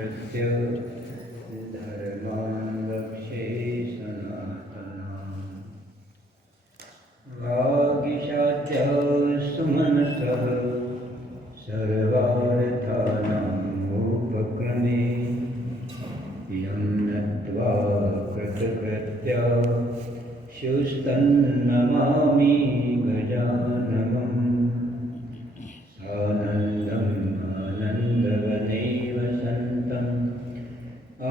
कृत्य धर्मान् रक्षे सनातनान्। वागीशाद्यः सुमनसः सर्वार्थानां उपक्रमे यं नत्वा कृतकृत्या शुस्तन्नमामि गजाननम्। आनन्दम् आनन्दवने वसन्तम्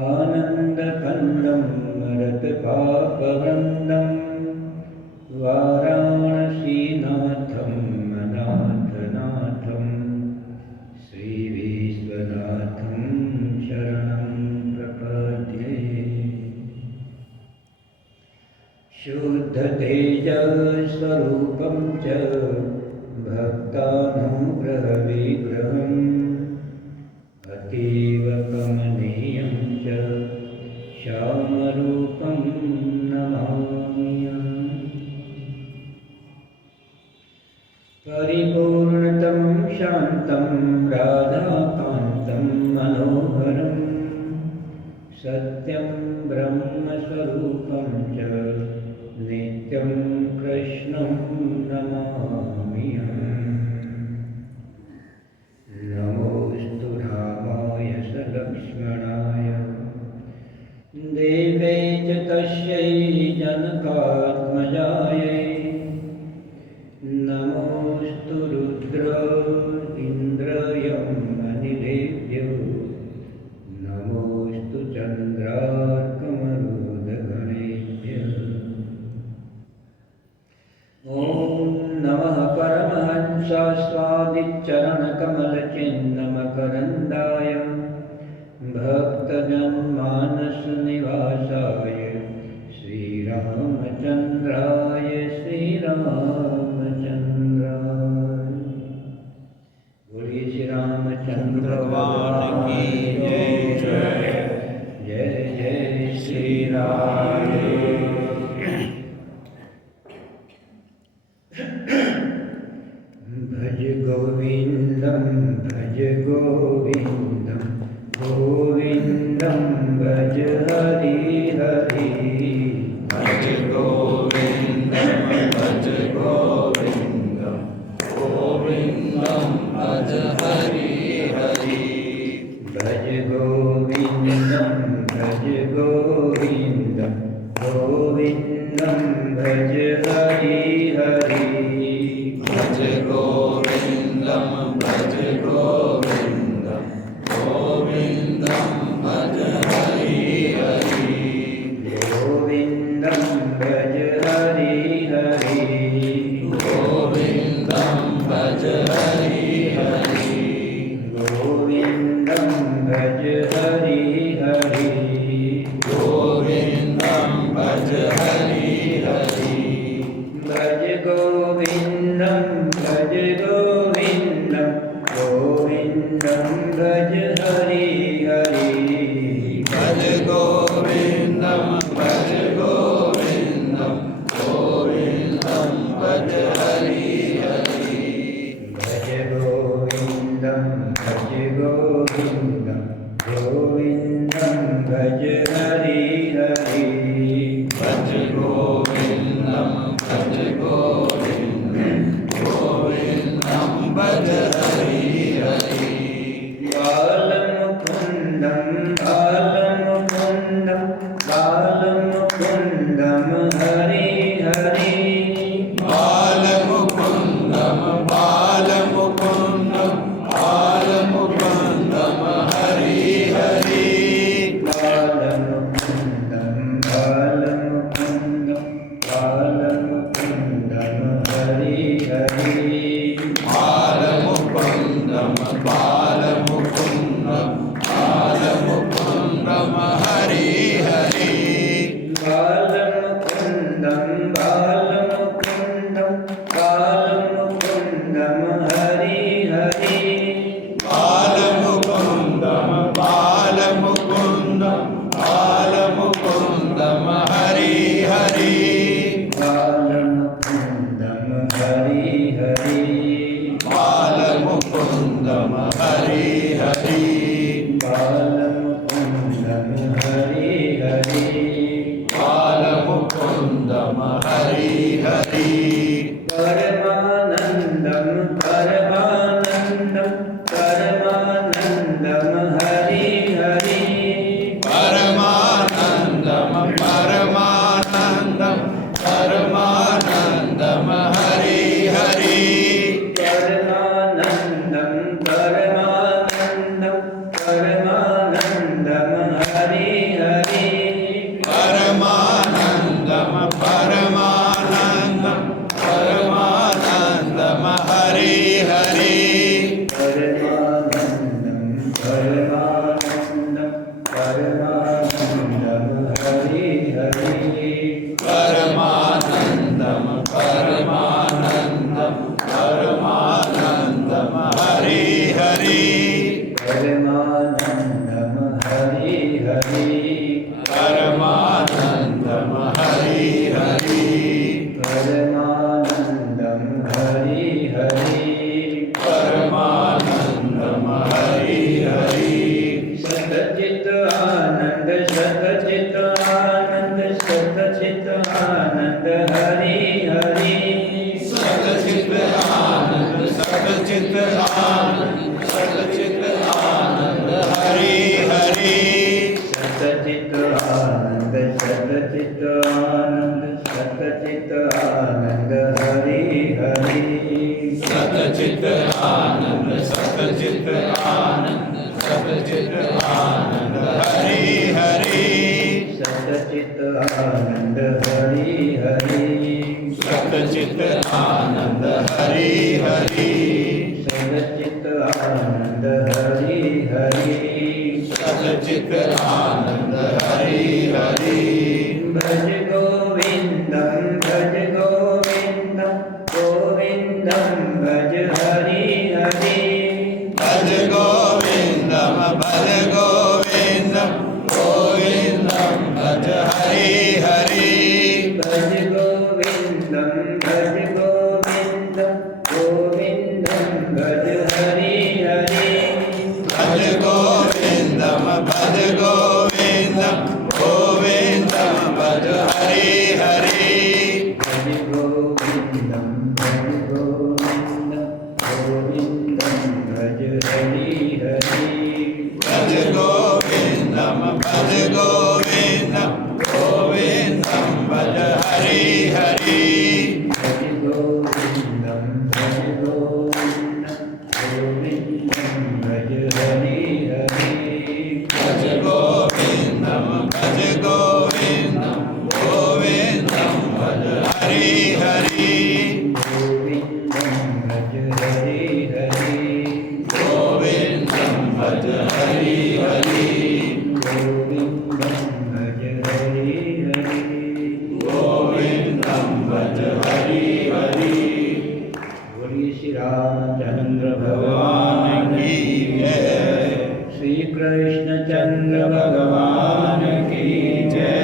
आनन्दकन्दं मरतपापवृन्दम् वाराणसीनाथं अनाथनाथं श्रीविश्वनाथं शरणं प्रपद्ये। शुद्धतेजस्वरूपं च भक्तानुग्रहविग्रहम् अतीव कमनीयं च श्यामरूपं नमाम्यहम्। परिपूर्णतमं शान्तं राधाकान्तं मनोहरम् सत्यं ब्रह्मस्वरूपं च नित्यं कृष्णं नमाम्यहम्। नमोऽस्तु रामाय स लक्ष्मणाय देवे च तस्यै जनकात्मजायै। नमोऽस्तु रुद्र इन्द्रयं अनिलेभ्यो नमोऽस्तु चन्द्रार्कमरुदगणेभ्यः। ॐ नमः परमहंसास्वादिचरणकमलचिह्नमकरन्दाय भक्तजन्मानसनिवासाय श्रीरामचन्द्राय श्रीरामचन्द्राय। बोलिए श्री रामचंद्र भगवान की जय। जय जय श्री राम। भज गोविंदम भज गोविंदम गोविंदम भज हरि हरि। भज गोविंदम भज गोविंदम गोविंदम भज हरि हरि। भज गोविंदम भज गोविंदम गोविंदम भज हरि हरि। भज गोविंदम भज गोविंदम गोविंदम भज हरि हरि। गोविंदम भज हरि हरि। गोविंदम भज हरि हरि। गोविंदम भज हरि हरि। गोविंदम भज हरि हरि। भज गोविंदम भज गोविंदम गोविंदम भज हरि हरि। भज गोविंदम भज गोविंदम गोविंदम भज हरि हरि। भज गोविंदम भज गोविंदम गोविंदम भज हरि हरि। भज गोविंदम भज गोविंदम गोविंदम भज हरि हरि। बालमुकुन्दं बालमुकुन्दं बालमुकुन्दं हरि हरि। बालमुकुन्दम बालमुकुन्दम बालमुकुन्दम हरि हरि। बालमुकुन्दं परमानंदम परमानंदम हरि हरि परमानंदम परमानंदम परमानंदम हरि हरि परमानंदम हरि हरि परमानंदम हरि हरि परमानंदम हरि हरि परमानंदम हरि हरि सतचित आनंद सतचित आनंद सतचित आनंद हरि हरि सतचित आनंद सतचित आनंद सतचित आनंद हरि हरि सतचित आनंद सतचित आनंद सतचित आनंद हरि हरि सतचित आनंद सतचित आनंद सतचित आनंद हरि हरि सतचित आनंद हरि हरि सतचित आनंद हरि हरि सतचित आनंद हरि हरि सतचित आनंद हरि हरि भज गोविंदम गोविंदम भज हरि हरि भज गोविंदम भज गोविंदम गोविंदम भज हरि हरि भज गोविंदम गोविंदम भज हरि हरि भज गोविंदम भज गोविंदम गोविंदम भज हरि हरि भज गोविंदम गोविंदम भज हरि हरि भज गोविंदम भज गोविंदम गोविंदम भज हरि हरि भज गोविंदम गोविंदम भज हरि हरि भज गोविंदम भज गोविंदम गोविंदम भज हरि हरि गोविंदम भज हरि हरि गोविंदम भज हरि हरि गोविंदम भज हरि हरि गोविंदम भज हरि हरि बोलिए श्री रामचंद्र भगवान की जय श्री कृष्णचंद्र भगवान की जय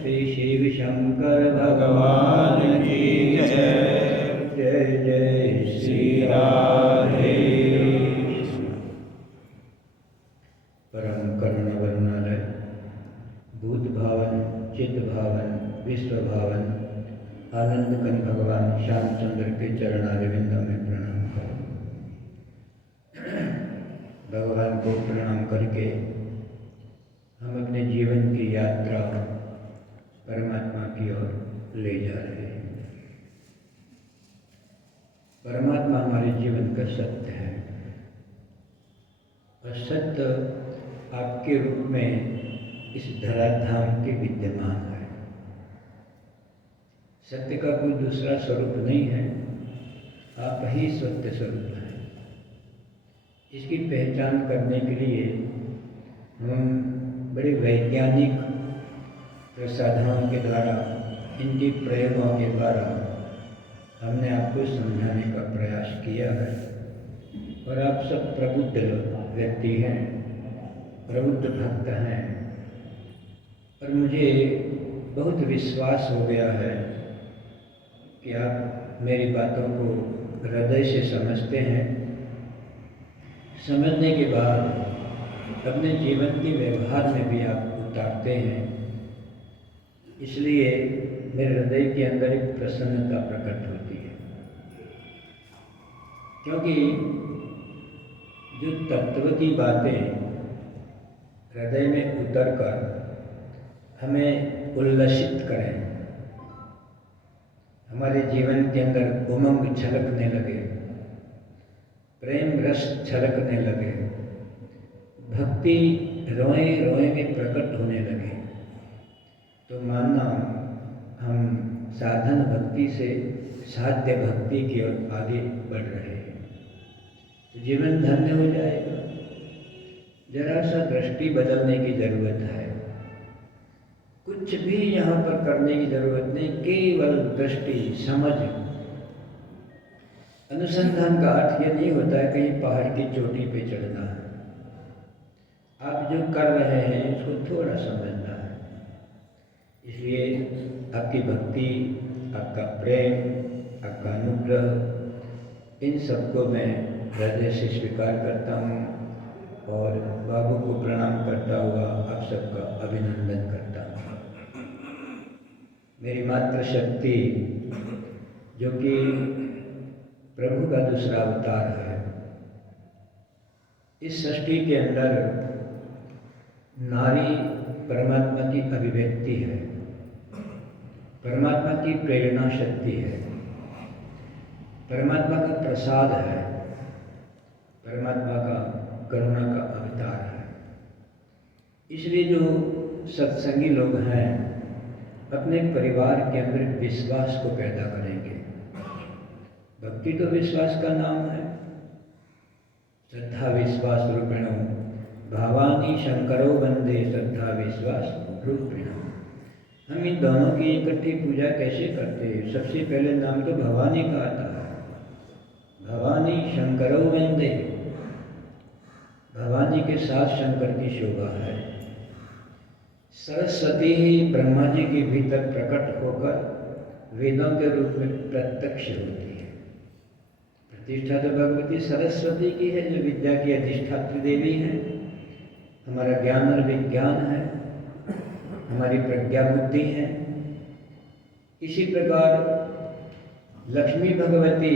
श्री शिव शंकर भगवान की जय जय जय श्री राधे परम करुण वर्णालय भूत भावन चित्त भावन विश्व भावन आनंद कन भगवान श्यामचंद्र के चरणारविंदों में प्रणाम करो। भगवान को प्रणाम करके हम अपने जीवन की यात्रा परमात्मा की ओर ले जा रहे हैं। परमात्मा हमारे जीवन का सत्य है और सत्य आपके रूप में इस धराधाम के विद्यमान है। सत्य का कोई दूसरा स्वरूप नहीं है, आप ही सत्य स्वरूप हैं। इसकी पहचान करने के लिए हम बड़े वैज्ञानिक प्रसाधनों के द्वारा, इनके प्रयोगों के द्वारा हमने आपको समझाने का प्रयास किया है। और आप सब प्रबुद्ध व्यक्ति हैं, प्रबुद्ध भक्त हैं, और मुझे बहुत विश्वास हो गया है कि आप मेरी बातों को हृदय से समझते हैं। समझने के बाद अपने जीवन के व्यवहार में भी आप उतारते हैं। इसलिए मेरे हृदय के अंदर एक प्रसन्नता प्रकट होती है, क्योंकि जो तत्व की बातें हृदय में उतरकर हमें उल्लसित करें, हमारे जीवन के अंदर उमंग छलकने लगे, प्रेम रस छलकने लगे, भक्ति रोए रोए में प्रकट होने लगे, तो मानना हम साधन भक्ति से साध्य भक्ति की ओर आगे बढ़ रहे हैं, तो जीवन धन्य हो जाएगा। जरा सा दृष्टि बदलने की ज़रूरत है। कुछ भी यहाँ पर करने की ज़रूरत नहीं, केवल दृष्टि, समझ। अनुसंधान का अर्थ यह नहीं होता है कहीं पहाड़ की चोटी पे चढ़ना है। आप जो कर रहे हैं इसको थोड़ा समझना है। इसलिए आपकी भक्ति, आपका प्रेम, आपका अनुग्रह, इन सबको मैं हृदय से स्वीकार करता हूँ और बाबू को प्रणाम करता हुआ आप सबका अभिनंदन करता हूँ। मेरी मातृशक्ति जो कि प्रभु का दूसरा अवतार है, इस सृष्टि के अंदर नारी परमात्मा की अभिव्यक्ति है, परमात्मा की प्रेरणा शक्ति है, परमात्मा का प्रसाद है, परमात्मा का करुणा का अवतार है। इसलिए जो सत्संगी लोग हैं अपने परिवार के अंदर विश्वास को पैदा करेंगे। भक्ति तो विश्वास का नाम है। श्रद्धा विश्वास रूपिणो भावानी शंकरो वंदे श्रद्धा विश्वास रूपिणो। हम इन दोनों की इकट्ठी पूजा कैसे करते हैं? सबसे पहले नाम तो भवानी का आता है। भवानी शंकरो वंदे, भवानी के साथ शंकर की शोभा है। सरस्वती ही ब्रह्मा जी के भीतर प्रकट होकर वेदों के रूप में प्रत्यक्ष होती है। प्रतिष्ठा तो भगवती सरस्वती की है जो विद्या की अधिष्ठात्री देवी है। हमारा ज्ञान और विज्ञान है, हमारी प्रज्ञा बुद्धि है। इसी प्रकार लक्ष्मी भगवती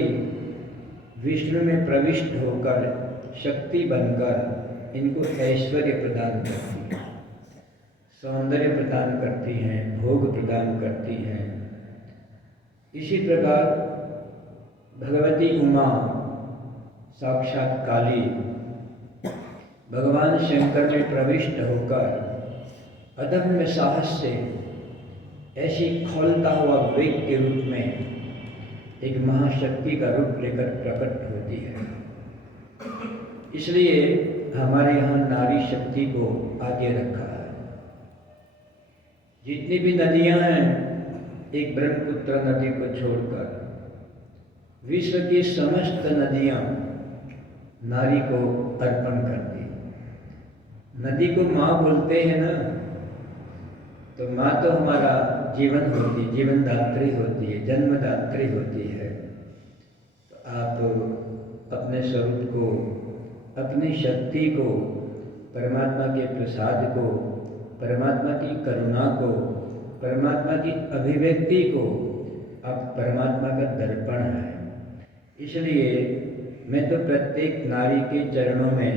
विष्णु में प्रविष्ट होकर शक्ति बनकर इनको ऐश्वर्य प्रदान करती है, सौंदर्य प्रदान करती हैं, भोग प्रदान करती हैं। इसी प्रकार भगवती उमा साक्षात काली भगवान शंकर में प्रविष्ट होकर अदम्य साहस से ऐसी खोलता हुआ वेग के रूप में एक महाशक्ति का रूप लेकर प्रकट होती है। इसलिए हमारे यहाँ नारी शक्ति को आगे रखा है। जितनी भी नदियाँ हैं, एक ब्रह्मपुत्र नदी को छोड़कर विश्व की समस्त नदियाँ नारी को अर्पण करती। नदी को माँ बोलते हैं ना, तो माँ तो हमारा जीवन होती, जीवनदात्री होती है, जन्मदात्री होती है। तो आप अपने स्वरूप को, अपनी शक्ति को, परमात्मा के प्रसाद को, परमात्मा की करुणा को, परमात्मा की अभिव्यक्ति को, आप परमात्मा का दर्पण है। इसलिए मैं तो प्रत्येक नारी के चरणों में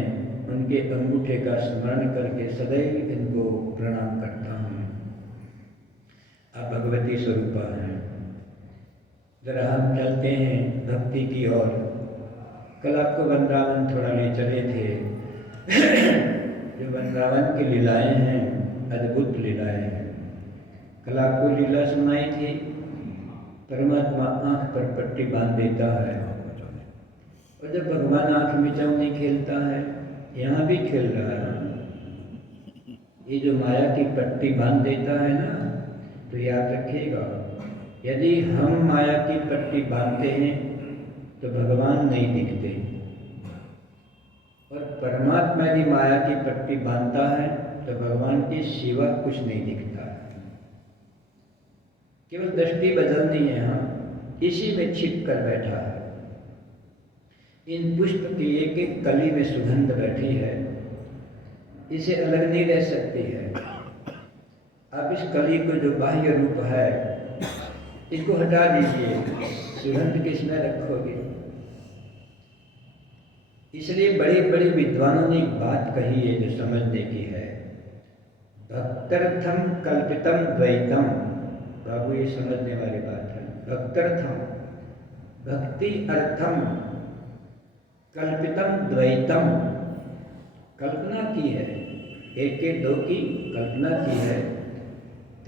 उनके अंगूठे का स्मरण करके सदैव इनको प्रणाम करता हूँ। आप भगवती स्वरूपा हैं। जरा हम चलते हैं भक्ति की ओर। कल आपको वृंदावन थोड़ा ले चले थे। जो वृंदावन की लीलाएं हैं, अद्भुत लीलाएं हैं। कल आपको लीला सुनाई थी, परमात्मा आँख पर पट्टी बांध देता है और जब भगवान आँख मिचौनी खेलता है, यहाँ भी खेल रहा है। ये जो माया की पट्टी बांध देता है ना, तो याद रखिएगा, यदि हम माया की पट्टी बांधते हैं तो भगवान नहीं दिखते, और परमात्मा यदि माया की पट्टी बांधता है तो भगवान के सिवा कुछ नहीं दिखता है। केवल दृष्टि बदलनी है। हम इसी में छिप कर बैठा है। इन पुष्प की एक एक कली में सुगंध बैठी है, इसे अलग नहीं रह सकती है। आप इस कली को जो बाह्य रूप है, इसको हटा दीजिए, सुगंध किसमें रखोगे? इसलिए बड़े बड़े विद्वानों ने एक बात कही है जो समझने की है। भक्त्यर्थम कल्पितम द्वैतम। बाबू, ये समझने वाली बात है। भक्त्यर्थम, भक्ति अर्थम कल्पितम द्वैतम। कल्पना की है, एक के दो की कल्पना की है।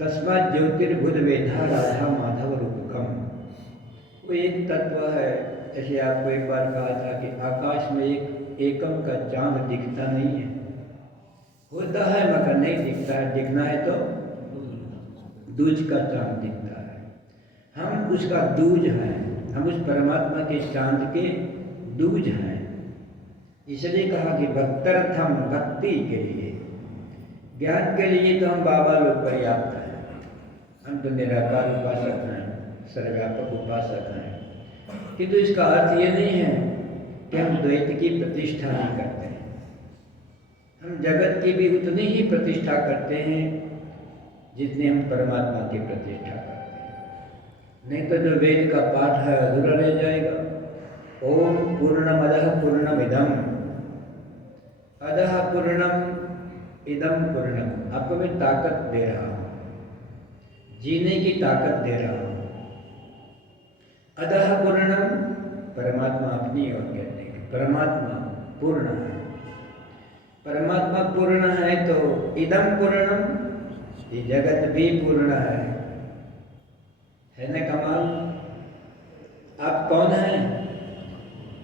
तस्मात् ज्योतिर्बुध वेधा राधा माधव रूपकम। वो एक तत्व है। जैसे आपको एक बार कहा था कि आकाश में एक एकम का चांद दिखता नहीं है, होता है मगर नहीं दिखता है, दिखना है तो दूज का चांद दिखता है। हम उसका दूज हैं, हम उस परमात्मा के चांद के दूज हैं। इसलिए कहा कि भक्तर्थम, भक्ति के लिए, ज्ञान के लिए तो हम बाबा लोग पर्याप्त हैं। हम तो निराकार उपासक हैं, सर्वव्यापक उपासक हैं, किंतु इसका अर्थ ये नहीं है कि हम द्वैत की प्रतिष्ठा नहीं करते हैं। हम जगत की भी उतनी ही प्रतिष्ठा करते हैं जितनी हम परमात्मा की प्रतिष्ठा करते हैं। नहीं तो जो वेद का पाठ है अधूरा रह जाएगा। ओम पूर्णमदः पूर्णमिदम् अदः पूर्णम इदम पूर्णम। आपको मैं ताकत दे रहा हूँ, जीने की ताकत दे रहा हूँ। अदः पूर्णम, परमात्मा अपनी ओर कहते हैं परमात्मा पूर्ण है। परमात्मा पूर्ण है तो इदम पूर्णम, ये जगत भी पूर्ण है ना कमाल। आप कौन हैं?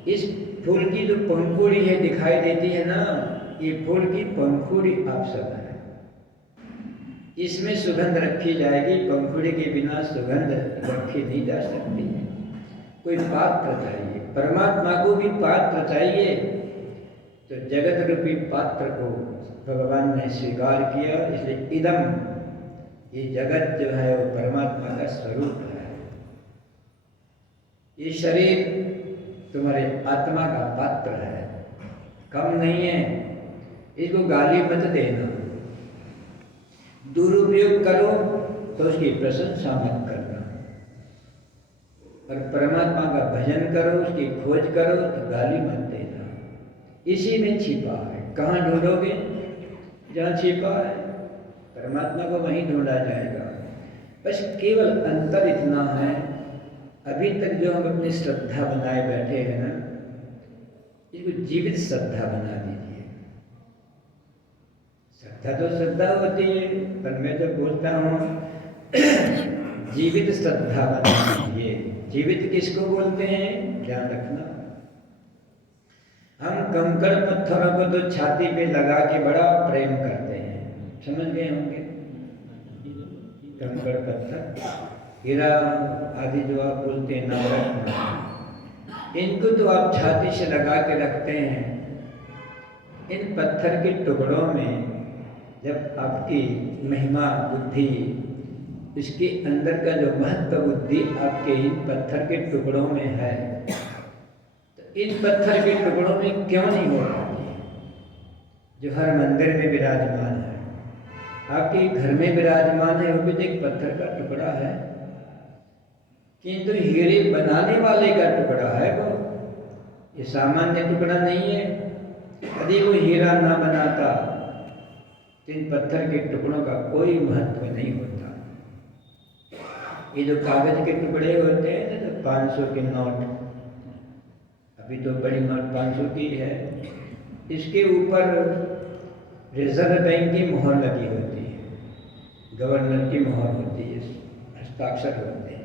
इस फूल की जो पंखुड़ी है दिखाई देती है ना, ये फूल की पंखुड़ी आप सब है। इसमें सुगंध रखी जाएगी, पंखुड़ी के बिना सुगंध रखी नहीं जा सकती है। कोई पात्र चाहिए, परमात्मा को भी पात्र चाहिए। तो जगत रूपी पात्र को भगवान ने स्वीकार किया, इसलिए इदम, ये जगत जो है वो परमात्मा का स्वरूप है। ये शरीर तुम्हारे आत्मा का पात्र है, कम नहीं है। इसको गाली मत देना, दुरुपयोग करो तो उसकी प्रशंसा मत करना, और परमात्मा का भजन करो, उसकी खोज करो तो गाली मत देना। इसी में छिपा है। कहाँ ढूंढोगे? जहाँ छिपा है परमात्मा को वहीं ढूंढा जाएगा। बस केवल अंतर इतना है, अभी तक जो हम अपनी श्रद्धा बनाए बैठे हैं ना, इसको जीवित श्रद्धा बना दीजिए। श्रद्धा तो श्रद्धा होती है, पर मैं जब बोलता हूँ जीवित श्रद्धा बना दीजिए। जीवित किसको बोलते हैं? ध्यान रखना। हम कंकड़ पत्थरों को तो छाती पे लगा के बड़ा प्रेम करते हैं, समझ गए होंगे। कंकड़ पत्थर, हीरा आदि जो आप बोलते हैं नवरत्न, इनको तो आप छाती से लगा के रखते हैं। इन पत्थर के टुकड़ों में जब आपकी महिमा बुद्धि, इसके अंदर का जो महत्व बुद्धि आपके इन पत्थर के टुकड़ों में है, तो इन पत्थर के टुकड़ों में क्यों नहीं हो पाती? जो हर मंदिर में विराजमान है, आपके घर में विराजमान है, वो भी तो एक पत्थर का टुकड़ा है, किंतु हीरे बनाने वाले का टुकड़ा है वो। ये सामान्य टुकड़ा नहीं है। यदि वो हीरा ना बनाता तो इन पत्थर के टुकड़ों का कोई महत्व नहीं होता। ये जो कागज के टुकड़े होते हैं ना, तो 500 के नोट, अभी तो बड़ी नोट 500 की है, इसके ऊपर रिजर्व बैंक की मोहर लगी होती है, गवर्नर की मोहर होती है, हस्ताक्षर होते हैं।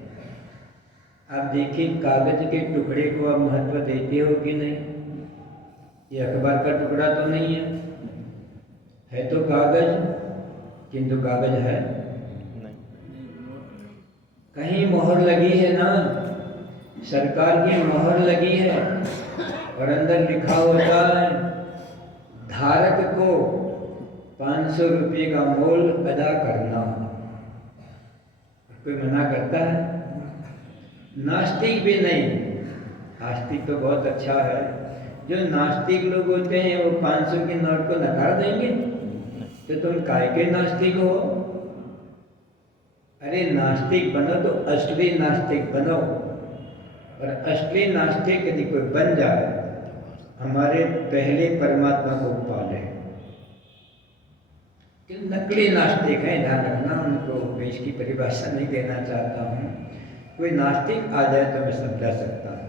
आप देखिए कागज के टुकड़े को आप महत्व देते हो कि नहीं? ये अखबार का टुकड़ा तो नहीं है तो कागज, किंतु कागज है कहीं मोहर लगी है ना, सरकार की मोहर लगी है, और अंदर लिखा होता है धारक को 500 रुपये का मोल अदा करना। कोई मना करता है? नास्तिक भी नहीं। आस्तिक तो बहुत अच्छा है। जो नास्तिक लोग होते हैं वो 500 के नोट को नकार देंगे, तो तुम काय के नास्तिक हो? अरे नास्तिक बनो तो असली नास्तिक बनो, और असली नास्तिक यदि कोई बन जाए, हमारे पहले परमात्मा को पाले। कि नकली नास्तिक हैं, ध्यान रखना, उनको मैं इसकी परिभाषा नहीं देना चाहता हूँ। कोई नास्तिक आ जाए तो मैं समझा सकता हूँ।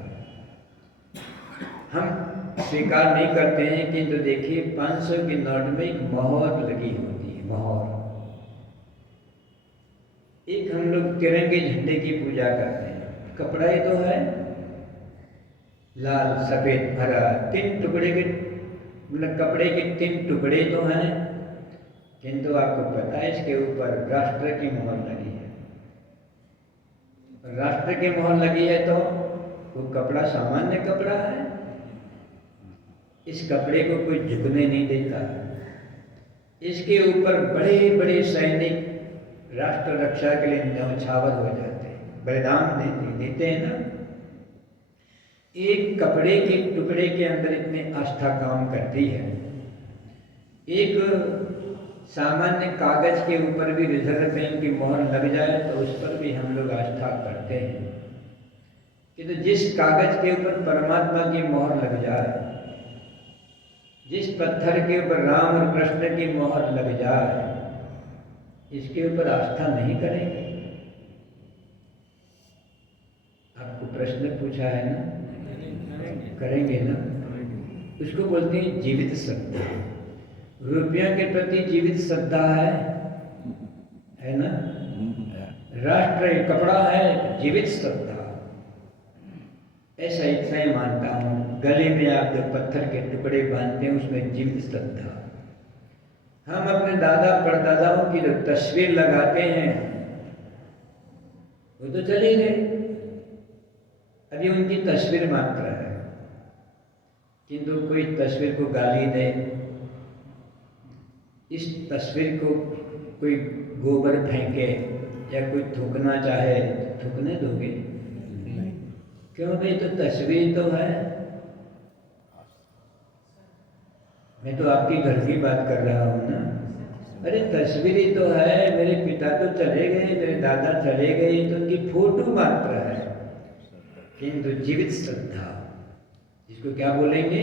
हम स्वीकार नहीं करते हैं, किंतु देखिए 500 के नोट में एक मोहर लगी होती है, मोहर। एक हम लोग तिरंगे झंडे की पूजा करते हैं, कपड़ा ही तो है लाल सफेद हरा, 3 टुकड़े के, मतलब कपड़े के 3 टुकड़े तो हैं, किंतु आपको पता है इसके ऊपर राष्ट्र की मोहर लगी है। राष्ट्र की मोहर लगी है तो वो कपड़ा सामान्य कपड़ा है, इस कपड़े को कोई झुकने नहीं देता। इसके ऊपर बड़े बड़े सैनिक राष्ट्र रक्षा के लिए न्यौछावर हो जाते हैं, बलिदान देते हैं ना। एक कपड़े के टुकड़े के अंदर इतनी आस्था काम करती है। एक सामान्य कागज के ऊपर भी रिजर्व बैंक की मोहर लग जाए तो उस पर भी हम लोग आस्था करते हैं, किंतु जिस कागज के ऊपर परमात्मा की मोहर लग जाए, जिस पत्थर के ऊपर राम और कृष्ण की मोहर लग जाए, इसके ऊपर आस्था नहीं करेंगे। आपको प्रश्न पूछा है ना, करेंगे ना। उसको बोलते हैं जीवित श्रद्धा। रुपया के प्रति जीवित श्रद्धा है ना। राष्ट्र एक कपड़ा है, जीवित श्रद्धा। ऐसा इतना ही मानता हूँ। गले में आप जो पत्थर के टुकड़े बांधते हैं उसमें जीवित श्रद्धा। हम अपने दादा परदादाओं की जो तस्वीर लगाते हैं वो तो चले गए, अभी उनकी तस्वीर मात्र है। किंतु कोई तस्वीर को गाली दे, इस तस्वीर को कोई गोबर फेंके या कोई थूकना चाहे तो थूकने दोगे? क्यों भाई, तो तस्वीर तो है। मैं तो आपकी घर की बात कर रहा हूँ ना। अरे तस्वीर ही तो है। मेरे पिता तो चले गए, मेरे दादा चले गए, तो उनकी फोटो मात्र है। किंतु जीवित श्रद्धा, इसको क्या बोलेंगे?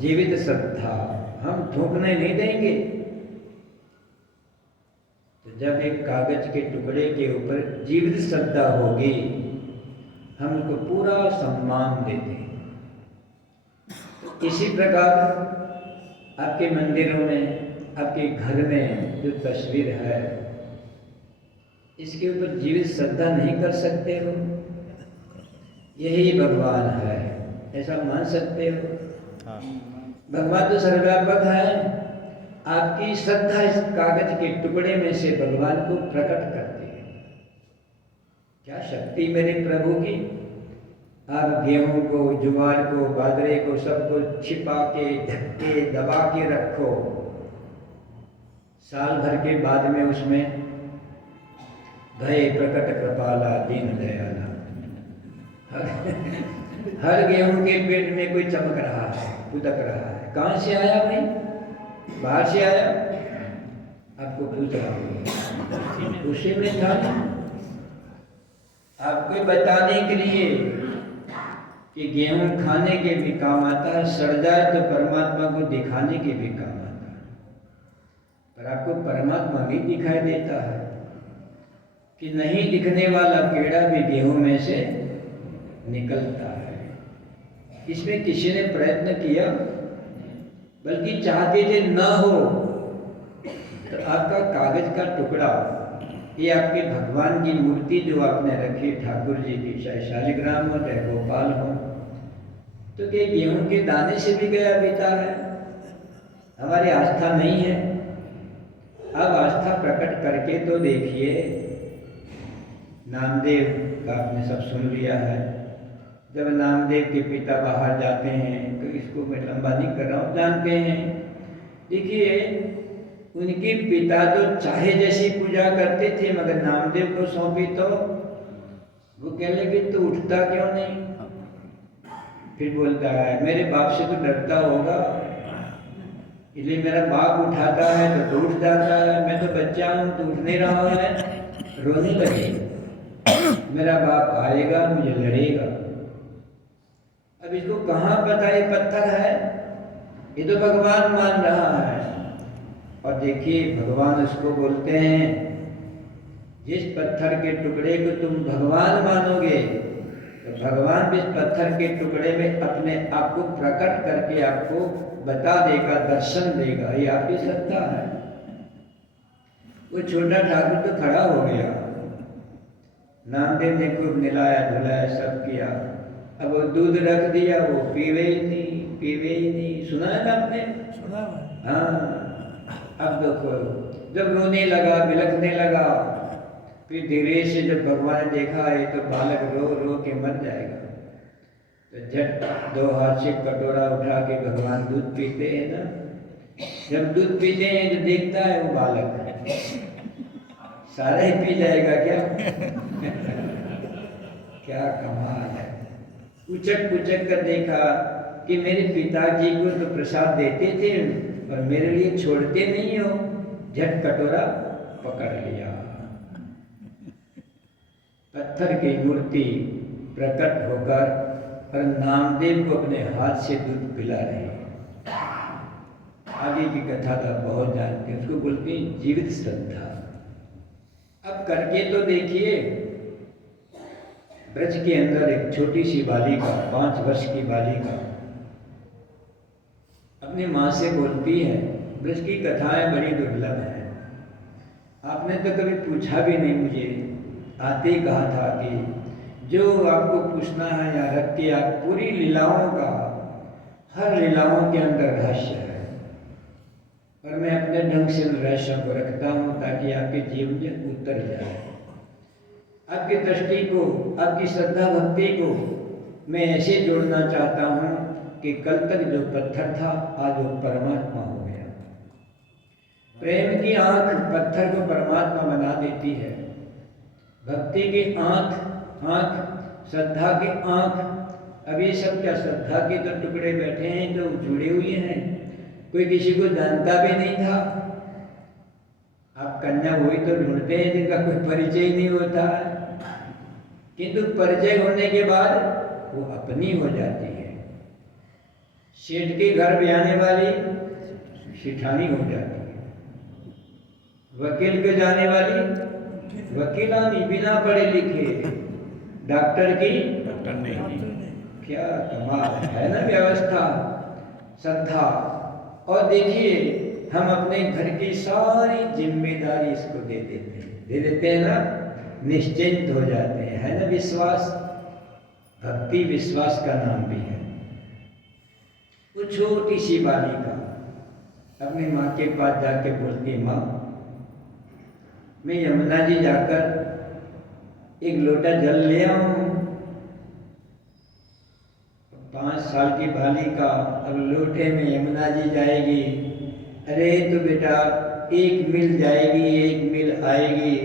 जीवित श्रद्धा। हम थूकने नहीं देंगे। तो जब एक कागज के टुकड़े के ऊपर जीवित श्रद्धा होगी, हम उसको पूरा सम्मान देते हैं। इसी प्रकार आपके मंदिरों में, आपके घर में जो तस्वीर है, इसके ऊपर जीवित श्रद्धा नहीं कर सकते हो? यही भगवान है, ऐसा मान सकते हो? भगवान तो सर्वव्यापक है। आपकी श्रद्धा इस कागज के टुकड़े में से भगवान को प्रकट करती है। क्या शक्ति मेरे प्रभु की। आप गेहूं को, ज्वार को, बाजरे को, सबको छिपा के, ढक के, दबा के रखो। साल भर के बाद में उसमें भय प्रकट कृपाला दीन दयाला। हर गेहूं के पेट में कोई चमक रहा है, उदक रहा है। कहाँ से आया भाई? बाहर से आया? आपको पूछ रहा हूँ, उसी में था। आपको बताने के लिए कि गेहूं खाने के भी काम आता है, सड़ जाए तो परमात्मा को दिखाने के भी काम आता है। पर आपको परमात्मा भी दिखाई देता है कि नहीं दिखने वाला कीड़ा भी गेहूं में से निकलता है। इसमें किसी ने प्रयत्न किया, बल्कि चाहते थे न हो। तो आपका कागज का टुकड़ा, ये आपके भगवान की मूर्ति जो आपने रखी ठाकुर जी की, चाहे शालिग्राम हो चाहे गोपाल हो, तो क्या गेहूं के दाने से भी गया बीता है? हमारी आस्था नहीं है। अब आस्था प्रकट करके तो देखिए। नामदेव का आपने सब सुन लिया है। जब नामदेव के पिता बाहर जाते हैं, तो इसको मैं लंबा नहीं कर रहा हूँ, जानते हैं। देखिए, उनके पिता तो चाहे जैसी पूजा करते थे, मगर नामदेव को सौंपी तो वो कह लगे तो उठता क्यों नहीं? फिर बोलता है मेरे बाप से तो डरता होगा, इसलिए मेरा बाप उठाता है तो उठ जाता है। मैं तो बच्चा हूँ तो उठ नहीं रहा है, रोने लगे। मेरा बाप आएगा, मुझे लड़ेगा। अब इसको कहाँ पता ये पत्थर है? ये तो भगवान मान रहा है। और देखिए, भगवान उसको बोलते हैं, जिस पत्थर के टुकड़े को तुम भगवान मानोगे, तो भगवान भी इस पत्थर के टुकड़े में अपने आप को प्रकट करके आपको बता देगा, दर्शन देगा। ये आपकी श्रद्धा है। वो छोटा ठाकुर तो खड़ा हो गया। नामदेव ने खूब निलाया धुलाया, सब किया। अब वो दूध रख दिया, वो पीवे ही नहीं। सुना है ना आपने? सुना है। हाँ, अब देखो, जब रोने लगा, बिलखने लगा, फिर धीरे से जब भगवान ने देखा है तो बालक रो रो के मर जाएगा, तो झट 2 हाथ से कटोरा उठा के भगवान दूध पीते हैं ना। जब दूध पीते हैं तो देखता है वो बालक सारा ही पी जाएगा क्या? क्या कमाल है। उचक पुचक कर देखा कि मेरे पिताजी को तो प्रसाद देते थे और मेरे लिए छोड़ते नहीं हो। झट कटोरा पकड़ लिया। पत्थर की मूर्ति प्रकट होकर और नामदेव को अपने हाथ से दूध पिला रहे हैं। आगे की कथा तो बहुत जानते हैं, उसको बोलते हैं जीवित श्रद्धा। अब करके तो देखिए, ब्रज के अंदर एक छोटी सी बालिका, 5 वर्ष की बालिका अपनी माँ से बोलती है। ब्रज की कथाएं बड़ी दुर्लभ हैं। आपने तो कभी पूछा भी नहीं मुझे, आते ही कहा था कि जो आपको पूछना है या रख के आप पूरी लीलाओं का, हर लीलाओं के अंदर रहस्य है, और मैं अपने ढंग से रहस्यों को रखता हूँ ताकि आपके जीवन में उतर जाए। आपकी दृष्टि को, आपकी श्रद्धा भक्ति को मैं ऐसे जोड़ना चाहता हूँ कि कल तक जो पत्थर था आज वो परमात्मा हो गया। प्रेम की आंख पत्थर को परमात्मा बना देती है। भक्ति की आंख, श्रद्धा की आंख। अब ये सब क्या, श्रद्धा के तो टुकड़े बैठे हैं जो जुड़े हुए हैं, कोई किसी को जानता भी नहीं था। आप कन्या वही तो ढूंढते हैं जिनका कोई परिचय ही नहीं होता है, किंतु परिचय होने के बाद वो अपनी हो जाती है। सेठ के घर भी आने वाली शिठानी हो जाती है, वकील के जाने वाली वकीलानी बिना पढ़े लिखे, डॉक्टर की डॉक्टर नहीं। क्या कमाल है ना व्यवस्था, श्रद्धा। और देखिए हम अपने घर की सारी जिम्मेदारी इसको दे देते हैं ना, निश्चिंत हो जाते हैं, है ना। विश्वास, भक्ति विश्वास का नाम भी है। वो छोटी सी बालिका अपनी माँ के पास जाके बोलती, माँ मैं यमुना जी जाकर एक लोटा जल ले आऊं। 5 साल की बालिका अब लोटे में यमुना जी जाएगी। अरे तो बेटा 1 मील जाएगी, 1 मील आएगी,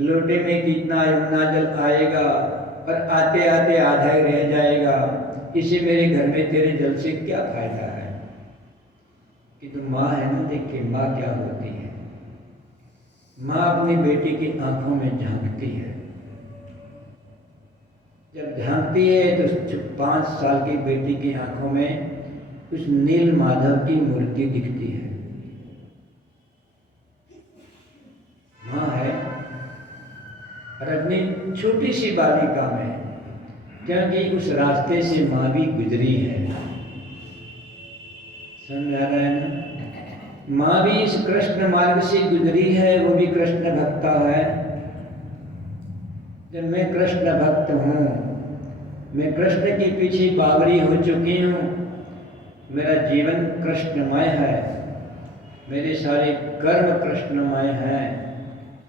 लोटे में कितना यमुना जल आएगा और आते आते आधा ही रह जाएगा। इसे मेरे घर में तेरे जल से क्या फायदा है? कि तुम माँ है ना, देखिए माँ क्या होती है। माँ अपनी बेटी की आंखों में झांकती है। जब झांकती है तो 5 साल की बेटी की आंखों में उस नील माधव की मूर्ति दिखती है। माँ है और अपनी छोटी सी बालिका में, क्योंकि उस रास्ते से माँ भी गुजरी है। समझ आ रहा है ना? माँ भी इस कृष्ण मार्ग से गुजरी है, वो भी कृष्ण भक्ता है। जब मैं कृष्ण भक्त हूँ, मैं कृष्ण के पीछे बावरी हो चुकी हूँ, मेरा जीवन कृष्णमय है, मेरे सारे कर्म कृष्णमय हैं,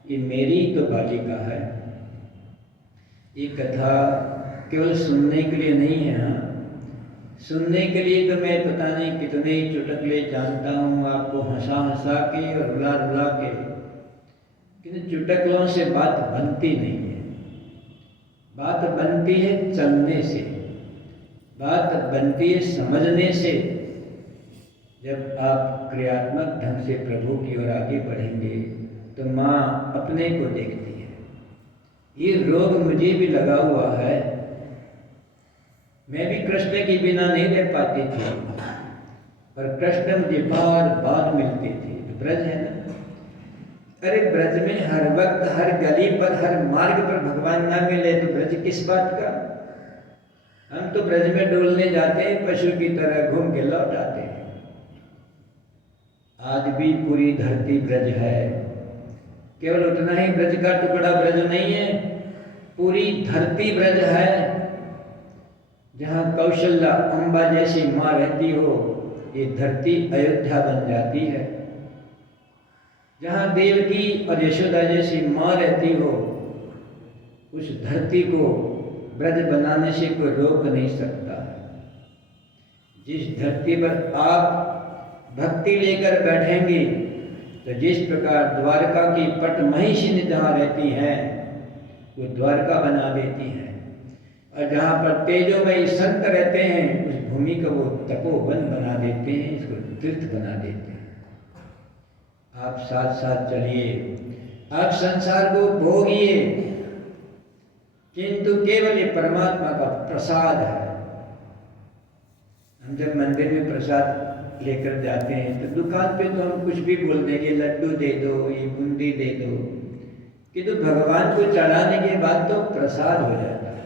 ये मेरी तो बालिका है। ये कथा केवल सुनने के लिए नहीं है। हाँ, सुनने के लिए तो मैं पता नहीं कितने ही चुटकुले जानता हूँ, आपको हंसा हंसा के और रुला रुला के, किंतु चुटकुलों से बात बनती नहीं है। बात बनती है चलने से, बात बनती है समझने से। जब आप क्रियात्मक ढंग से प्रभु की ओर आगे बढ़ेंगे तो माँ अपने को देखती है। ये रोग मुझे भी लगा हुआ है, मैं भी कृष्ण के बिना नहीं रह पाती थी, पर कृष्ण मुझे बार बार मिलते थे। तो ब्रज है ना, अरे ब्रज में हर वक्त, हर गली पर, हर मार्ग पर भगवान ना मिले तो ब्रज किस बात का। हम तो ब्रज में डोलने जाते हैं, पशु की तरह घूम के लौट आते हैं। आज भी पूरी धरती ब्रज है, केवल उतना ही ब्रज का टुकड़ा ब्रज नहीं है, पूरी धरती ब्रज है। जहाँ कौशल्या अम्बा जैसी माँ रहती हो, ये धरती अयोध्या बन जाती है। जहाँ देवकी और यशोदा जैसी माँ रहती हो, उस धरती को ब्रज बनाने से कोई रोक नहीं सकता। जिस धरती पर आप भक्ति लेकर बैठेंगे, तो जिस प्रकार द्वारका की पट महिषिनी जहाँ रहती हैं, वो द्वारका बना देती हैं, और जहाँ पर तेजोमयी संत रहते हैं, उस भूमि को वो तपोवन बना देते हैं, इसको तीर्थ बना देते हैं। आप साथ साथ चलिए, आप संसार को भोगिए, किंतु केवल ये परमात्मा का प्रसाद है। हम जब मंदिर में प्रसाद लेकर जाते हैं तो दुकान पे तो हम कुछ भी बोल देंगे, लड्डू दे दो, ये बूंदी दे दो, किंतु भगवान को चढ़ाने के बाद तो प्रसाद हो जाता है।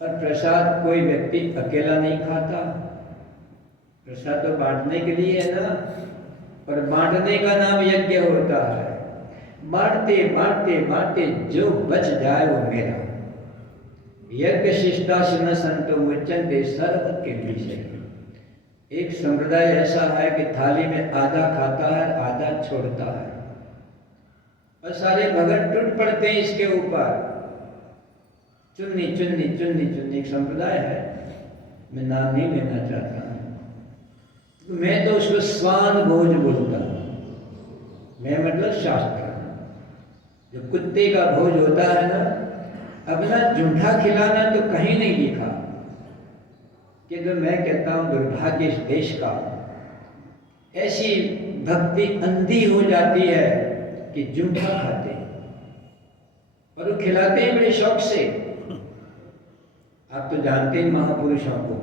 और प्रसाद कोई व्यक्ति अकेला नहीं खाता, प्रसाद तो बांटने के लिए है ना, और बांटने का नाम यज्ञ होता है। बांटते बांटते बांटते जो बच जाए वो मेरा। यज्ञ शिष्टासन संतो मुच्यन्ते सर्व के विषय। एक संप्रदाय ऐसा है कि थाली में आधा खाता है, आधा छोड़ता है, और सारे भगत टूट पड़ते हैं इसके ऊपर। चुन्नी चुन्नी चुन्नी चुन्नी एक संप्रदाय है, मैं नाम नहीं लेना चाहता हूँ, मैं तो उसको स्वान भोज बोलता हूँ। मैं मतलब शास्त्र, जो कुत्ते का भोज होता है ना, अपना जूठा खिलाना तो कहीं नहीं लिखा। कि तो मैं कहता हूँ दुर्भाग्य इस देश का, ऐसी भक्ति अंधी हो जाती है कि जूठा खाते हैं, और वो खिलाते हैं बड़े शौक से। आप तो जानते हैं महापुरुषों को,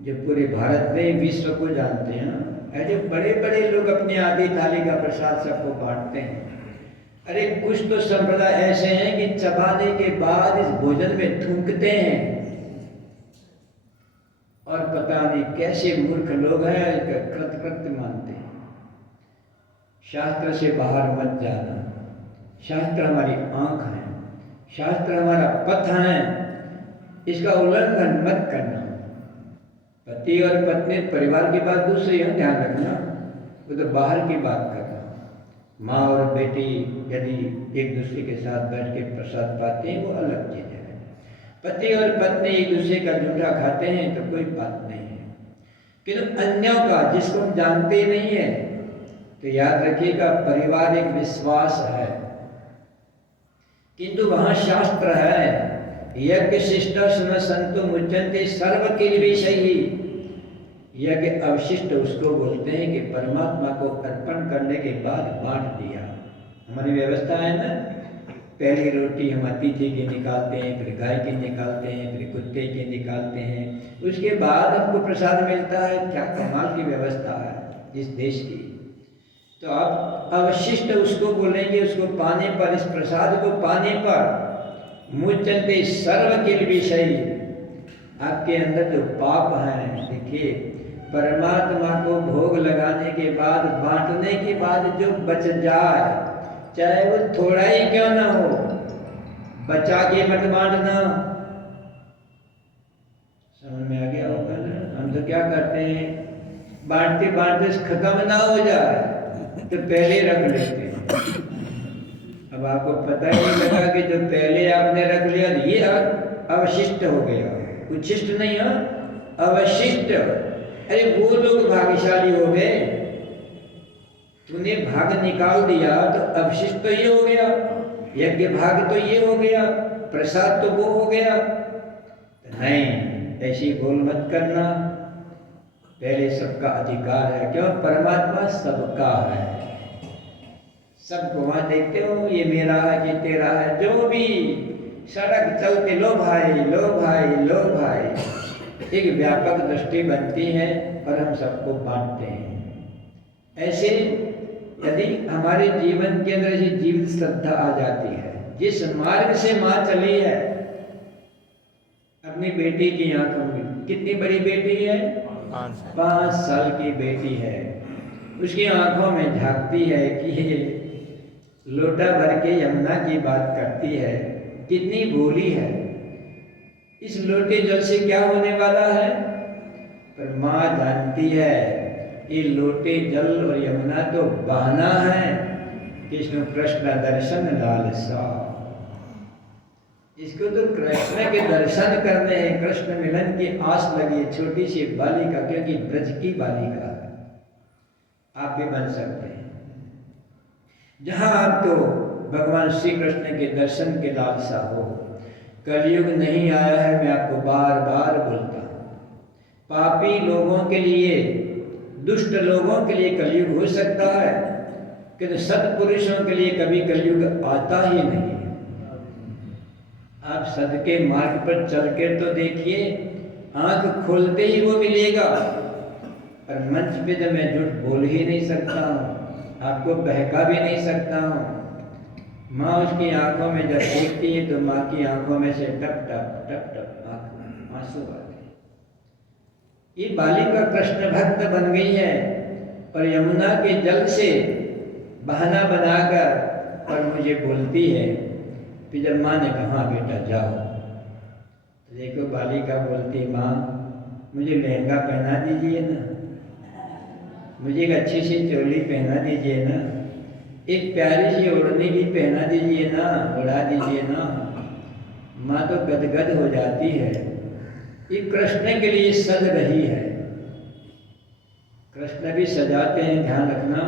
जो पूरे भारत में विश्व को जानते हैं, ऐसे बड़े बड़े लोग अपनी आधी थाली का प्रसाद सबको बांटते हैं। अरे कुछ तो संप्रदाय ऐसे हैं कि चबाने के बाद इस भोजन में थूकते हैं, और पता नहीं कैसे मूर्ख लोग हैं, कृतकृत्य मानते हैं। शास्त्र से बाहर मत जाना, शास्त्र हमारी आंख है, शास्त्र हमारा पथ है, इसका उल्लंघन मत करना। पति और पत्नी परिवार की बात दूसरी है, ध्यान रखना, वो तो बाहर की बात करना। माँ और बेटी यदि एक दूसरे के साथ बैठ के प्रसाद पाते हैं, वो अलग चीज है। पति और पत्नी एक दूसरे का जूठा खाते हैं तो कोई बात नहीं है, किंतु अन्यों का जिसको हम जानते नहीं है, तो याद रखिएगा परिवार एक विश्वास है, किंतु वहां शास्त्र है, यज्ञ शिष्टासन संतो मुच्यन्ते सर्व किल विषयी। यज्ञ अवशिष्ट उसको बोलते हैं कि परमात्मा को अर्पण करने के बाद बांट दिया। हमारी व्यवस्था है ना, पहली रोटी हम अतिथि की निकालते हैं, फिर गाय की निकालते हैं, फिर कुत्ते की निकालते हैं, उसके बाद हमको प्रसाद मिलता है। क्या कमाल की व्यवस्था है इस देश की। तो आप अवशिष्ट उसको बोलेंगे, उसको पाने पर, इस प्रसाद को पाने पर मुच्यन्ते सर्व किल विषयी। आपके अंदर जो पाप है, देखिए परमात्मा को भोग लगाने के बाद, बांटने के बाद जो बच जाए, चाहे वो थोड़ा ही क्यों ना हो, बचा के मत बांटना। समझ में आ गया होगा ना। हम तो क्या करते हैं, बांटते बांटते खत्म ना हो जाए तो पहले रख लेते हैं। अब आपको पता ही नहीं लगा कि जो पहले आपने रख लिया ये अवशिष्ट हो गया, उच्छिष्ट नहीं है, अवशिष्ट। अरे वो लोग भाग्यशाली हो गए, तूने भाग निकाल दिया तो अवशिष्ट तो ये हो गया, यज्ञ भाग तो ये हो गया, प्रसाद तो वो हो गया। नहीं, ऐसी भूल मत करना। पहले सबका अधिकार है, क्यों? परमात्मा सबका है। सबको वहां देखते हो, ये मेरा है कि तेरा है, जो भी सड़क चलते लो भाई लो भाई लो भाई, एक व्यापक दृष्टि बनती है और हम सबको बांटते हैं। ऐसे यदि हमारे जीवन के अंदर ऐसी जीवित श्रद्धा आ जाती है, जिस मार्ग से माँ चली है, अपनी बेटी की आंखों में, कितनी बड़ी बेटी है? 5 साल की बेटी है, उसकी आंखों में झांकती है कि लोटा भर के यमुना की बात करती है, कितनी भोली है। इस लोटे जल से क्या होने वाला है? पर माँ जानती है ये लोटे जल और यमुना तो बहाना है कृष्ण कृष्ण दर्शन लालसा। इसको तो कृष्ण के दर्शन करने हैं, कृष्ण मिलन की आस लगी है। छोटी सी बालिका, क्योंकि ब्रज की बालिका है, आप भी बन सकते हैं। जहां आपको भगवान श्री कृष्ण के दर्शन के लालसा हो। कलयुग नहीं आया है, मैं आपको बार बार बोलता हूं। पापी लोगों के लिए, दुष्ट लोगों के लिए कलयुग हो सकता है, किंतु सत्पुरुषों के लिए कभी कलयुग आता ही नहीं है। आप सदके मार्ग पर चल के तो देखिए, आंख खोलते ही वो मिलेगा। और मंच पे जब मैं झूठ बोल ही नहीं सकता हूँ, आपको बहका भी नहीं सकता हूँ। माँ उसकी आंखों में जब देखती है तो माँ की आंखों में से टप टप टप टप आंसू आते हैं। ये बालिका कृष्ण भक्त बन गई है और यमुना के जल से बहाना बनाकर और मुझे बोलती है। फिर जब माँ ने कहा बेटा जाओ, तो देखो बालिका बोलती, माँ मुझे लहंगा पहना दीजिए ना, मुझे एक अच्छी सी चोली पहना दीजिए ना, एक प्यारी सी ओढ़नी भी पहना दीजिए ना, उड़ा दीजिए ना। माँ तो गदगद हो जाती है। ये कृष्ण के लिए सज रही है। कृष्ण भी सजाते हैं, ध्यान रखना,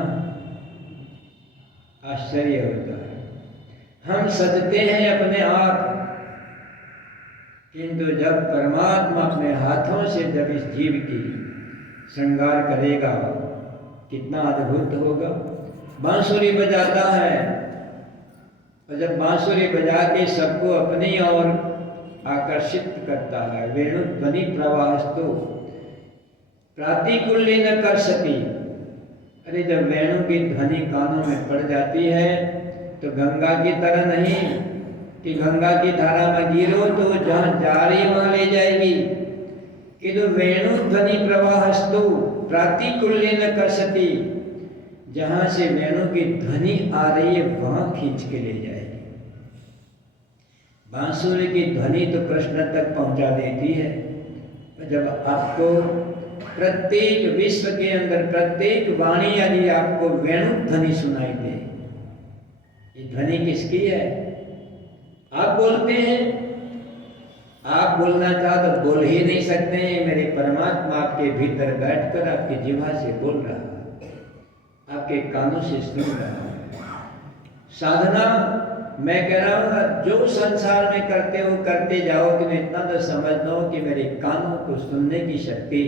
आश्चर्य होता है। हम सजते हैं अपने आप, किंतु जब परमात्मा अपने हाथों से जब इस जीव की श्रृंगार करेगा, कितना अद्भुत होगा। बांसुरी बजाता है, और जब बांसुरी बजा के सबको अपनी ओर आकर्षित करता है। वेणु ध्वनि प्रवाहस्तु प्रातिकूल्य न कर सकी। अरे जब वेणु की ध्वनि कानों में पड़ जाती है तो गंगा की तरह नहीं कि गंगा की धारा में गिरो तो जहां जा रही वहां ले जाएगी, कि तो वेणु ध्वनि प्रवाहस्तु प्रातिकूल्य न कर सकी। जहां से वेणु की ध्वनि आ रही है वहां खींच के ले जाएगी। बांसुरी की ध्वनि तो कृष्ण तक पहुंचा देती है। जब आपको प्रत्येक विश्व के अंदर प्रत्येक वाणी यदि आपको वेणु ध्वनि सुनाई दे, ये ध्वनि किसकी है? आप बोलते हैं, आप बोलना चाहो तो बोल ही नहीं सकते हैं। मेरे परमात्मा आपके भीतर बैठकर आपकी जिह्वा से बोल रहा है, आपके कानों से सुन रहा है। साधना मैं कह रहा हूँ, जो संसार में करते हो करते जाओ, तुम इतना तो समझ लो कि मेरे कानों को सुनने की शक्ति,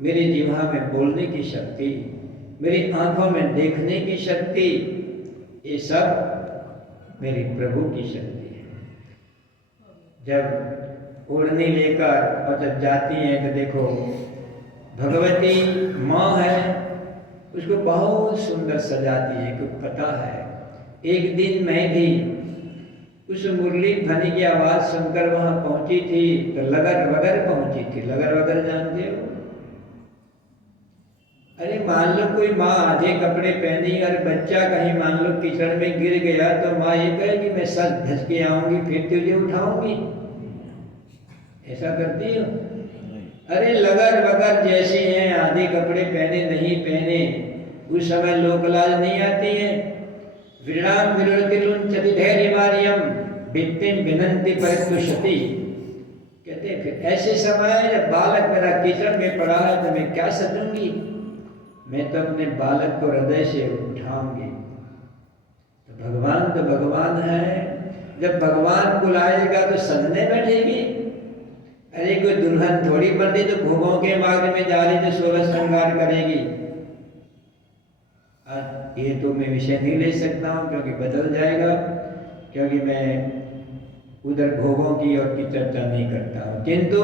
मेरी जिह्वा में बोलने की शक्ति, मेरी आंखों में देखने की शक्ति, ये सब मेरे प्रभु की शक्ति है। जब ओढ़नी लेकर और जब जाती हैं तो देखो भगवती माँ है, उसको बहुत सुंदर सजाती है। क्योंकि पता है एक दिन मैं भी उस मुरली ध्वनि की आवाज सुनकर वहां पहुंची थी तो लगर वगर पहुंची थी। लगर वगर जानते हो? अरे मान लो कोई माँ आधे कपड़े पहनी और बच्चा कहीं मान लो कीचड़ में गिर गया तो माँ ये कहेगी मैं सच धस के आऊंगी फिर तुझे उठाऊंगी, ऐसा करती हो? अरे लगर वगर जैसी हैं, आधे कपड़े पहने नहीं पहने, उस समय लोकलाज नहीं आती है। विराम विरोधिलुंचति धैर्यमार्यम वित्तिम विनंति परितुष्यति। कहते हैं फिर ऐसे समय जब बालक मेरा कीचड़ में पड़ा है तो मैं क्या सजूंगी, मैं तो अपने बालक को हृदय से उठाऊंगी। तो भगवान है, जब भगवान बुलाएगा तो सजने बैठेगी। अरे कोई दुल्हन थोड़ी बन रही तो भोगों के मार्ग में जा रही तो 16 श्रृंगार करेगी। ये तो मैं विषय नहीं ले सकता हूँ क्योंकि बदल जाएगा, क्योंकि मैं उधर भोगों की ओर की चर्चा नहीं करता हूँ। किंतु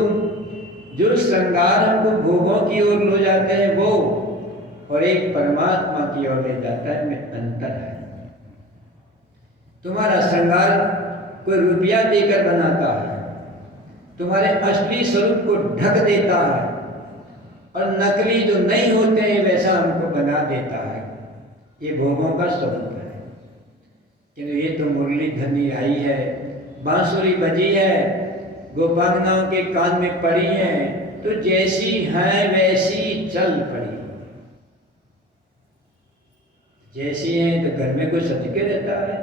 जो श्रृंगार हमको भोगों की ओर ले जाते हैं वो, और एक परमात्मा की ओर ले जाता है, में अंतर है। तुम्हारा श्रृंगार कोई रुपया देकर बनाता है, तुम्हारे असली स्वरूप को ढक देता है, और नकली जो नहीं होते हैं वैसा हमको बना देता है। ये भोगों का स्वरूप है। किंतु ये तो मुरली ध्वनि आई है, बांसुरी बजी है, गोपांगनाओं के कान में पड़ी है, तो जैसी है वैसी चल पड़ी। जैसी हैं तो घर में कोई सज के रहता है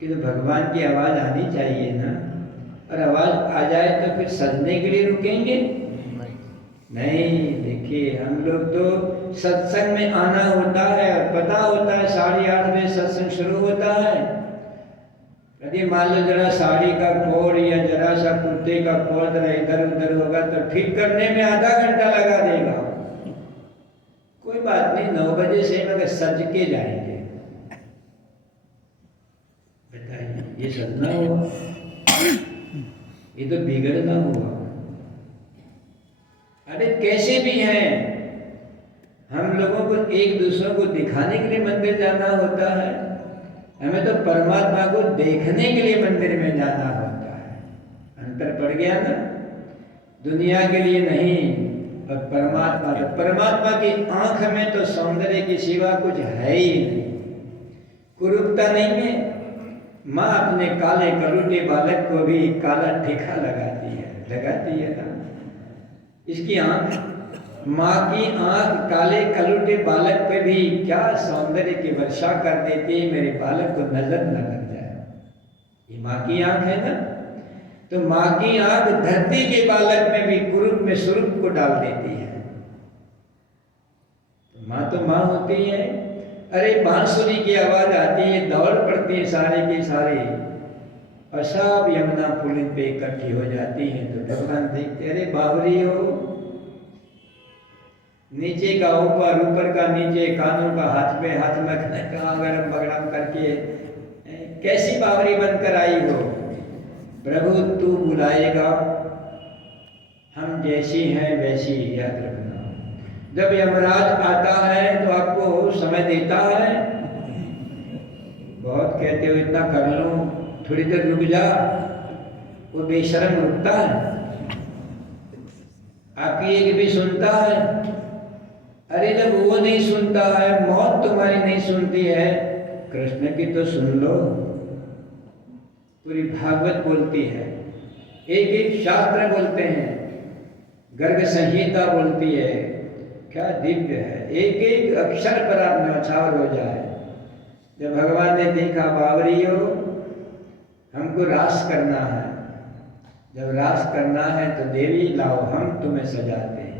कि तो भगवान की आवाज़ आनी चाहिए ना, और आवाज़ आ जाए तो फिर सजने के लिए रुकेंगे नहीं। देखिए हम लोग तो सत्संग में आना होता है और पता होता है 8:30 बजे सत्संग शुरू होता है। यदि मान लो जरा साड़ी का कोर या जरा सा कुर्ते का कोर जरा इधर उधर होगा तो ठीक करने में आधा घंटा लगा देगा। कोई बात नहीं, 9 बजे से मगर सज के जाएंगे। बताइए ये सजना हुआ, ये तो बिगड़ना हुआ। अरे कैसे भी हैं हम लोगों को एक दूसरों को दिखाने के लिए मंदिर जाना होता है, हमें तो परमात्मा को देखने के लिए मंदिर में जाना होता है। अंतर पड़ गया ना, दुनिया के लिए नहीं और परमात्मा। तो परमात्मा की आंख में तो सौंदर्य की सिवा कुछ है ही नहीं, कुरूपता नहीं है। माँ अपने काले कलूटे बालक को भी काला टीका लगाती है ना। इसकी आंख, माँ की आंख काले कलूटे बालक पे भी क्या सौंदर्य की वर्षा कर देती है, मेरे बालक को नजर न लग जाए। ये माँ की आंख है ना। तो माँ की आंख धरती के बालक में भी कुरूप में स्वरूप को डाल देती है। तो माँ तो माँ होती है। अरे बांसुरी की आवाज आती है, दौड़ पड़ती है सारे के सारे, और सब यमुना पुलिन पे इकट्ठी हो जाती हैं। तो भगवान देखते, अरे बावरी हो, नीचे का ऊपर, ऊपर का नीचे, कानों का हाथ में गरम बगड़म करके कैसी बावरी बनकर आई हो। प्रभु तू बुलाएगा, हम जैसी हैं वैसी याद रखना। जब यमराज आता है तो आपको समय देता है, बहुत कहते हो इतना कर लूं, थोड़ी देर रुक जा, वो बेशर्म रुकता है, आपकी एक भी सुनता है। अरे जब वो नहीं सुनता है, मौत तुम्हारी नहीं सुनती है, कृष्ण की तो सुन लो। पूरी भागवत बोलती है, एक एक शास्त्र बोलते हैं, गर्ग संहिता बोलती है, क्या दिव्य है। एक एक अक्षर पर आप न्यौछावर हो जाए। जब भगवान ने देखा बावरी हो, हमको रास करना है, जब रास करना है तो देवी लाओ, हम तुम्हें सजाते हैं।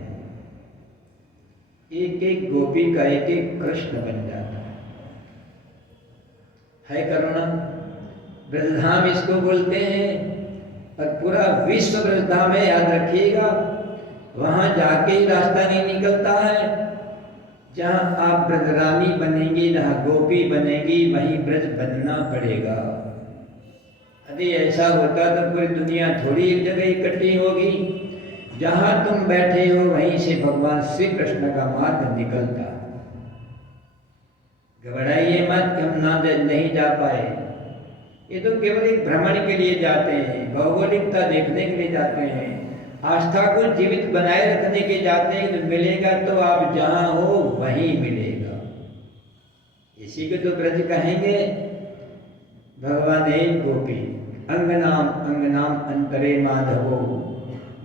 एक एक गोपी का एक एक कृष्ण बन जाता है करुणा। ब्रजधाम इसको बोलते हैं, और पूरा विश्व ब्रजधाम है, याद रखिएगा। वहां जाके ही रास्ता नहीं निकलता है। जहां आप ब्रजरानी बनेंगी, जहां गोपी बनेगी, वहीं ब्रज बनना पड़ेगा। यदि ऐसा होता तो पूरी दुनिया थोड़ी एक जगह इकट्ठी होगी। जहां तुम बैठे हो वहीं से भगवान श्री कृष्ण का मार्ग निकलता। घबराइए मत कि हम नहीं जा पाए, ये तो केवल एक भ्रमण के लिए जाते हैं, भौगोलिकता देखने के लिए जाते हैं, आस्था को जीवित बनाए रखने के जाते हैं। तो मिलेगा तो आप जहां हो वहीं मिलेगा, इसी को तो ब्रज कहेंगे। भगवान एक गोपी, अंगनाम अंगनाम अंतरे माधवो,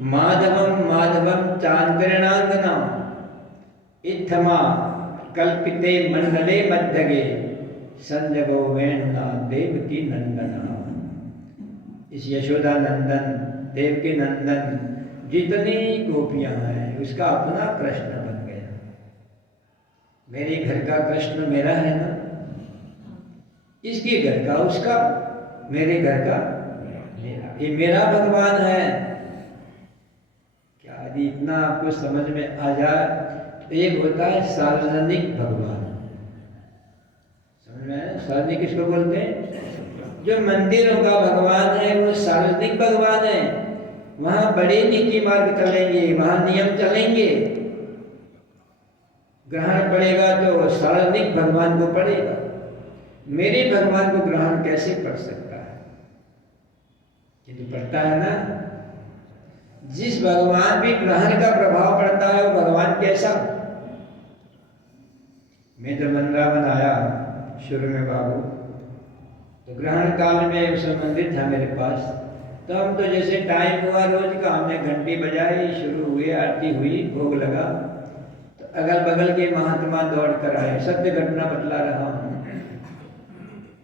माधवम माधवम चांद्रनांगना, इत्थमा कल्पिते मंडले मध्यगे, संजगो वेणुना देवकी नंदना। इस यशोदा नंदन, देवकी नंदन जितनी गोपियां हैं, उसका अपना कृष्ण बन गया। मेरे घर का कृष्ण मेरा है ना, इसके घर का उसका, मेरे घर का मेरा, ये मेरा भगवान है। क्या यदि इतना आपको समझ में आ जाए तो एक होता है सार्वजनिक भगवान। समझ में आया? सार्वजनिक किसको बोलते हैं? जो मंदिरों का भगवान है वो सार्वजनिक भगवान है। वहां बड़े नीति मार्ग चलेंगे, वहां नियम चलेंगे। ग्रहण पड़ेगा तो सार्वजनिक भगवान को पड़ेगा, मेरे भगवान को ग्रहण कैसे पड़ सकता है? ये तो पड़ता है ना। जिस भगवान भी ग्रहण का प्रभाव पड़ता है वो भगवान कैसा? मैं जब वृंदावन आया शुरू में बाबू, तो ग्रहण काल में उस मंदिर था मेरे पास, तो हम तो जैसे टाइम हुआ रोज का, हमने घंटी बजाई, शुरू हुए, आरती हुई, भोग लगा, तो अगल बगल के महात्मा दौड़ कर आए, सत्य घटना बतला रहा हूँ।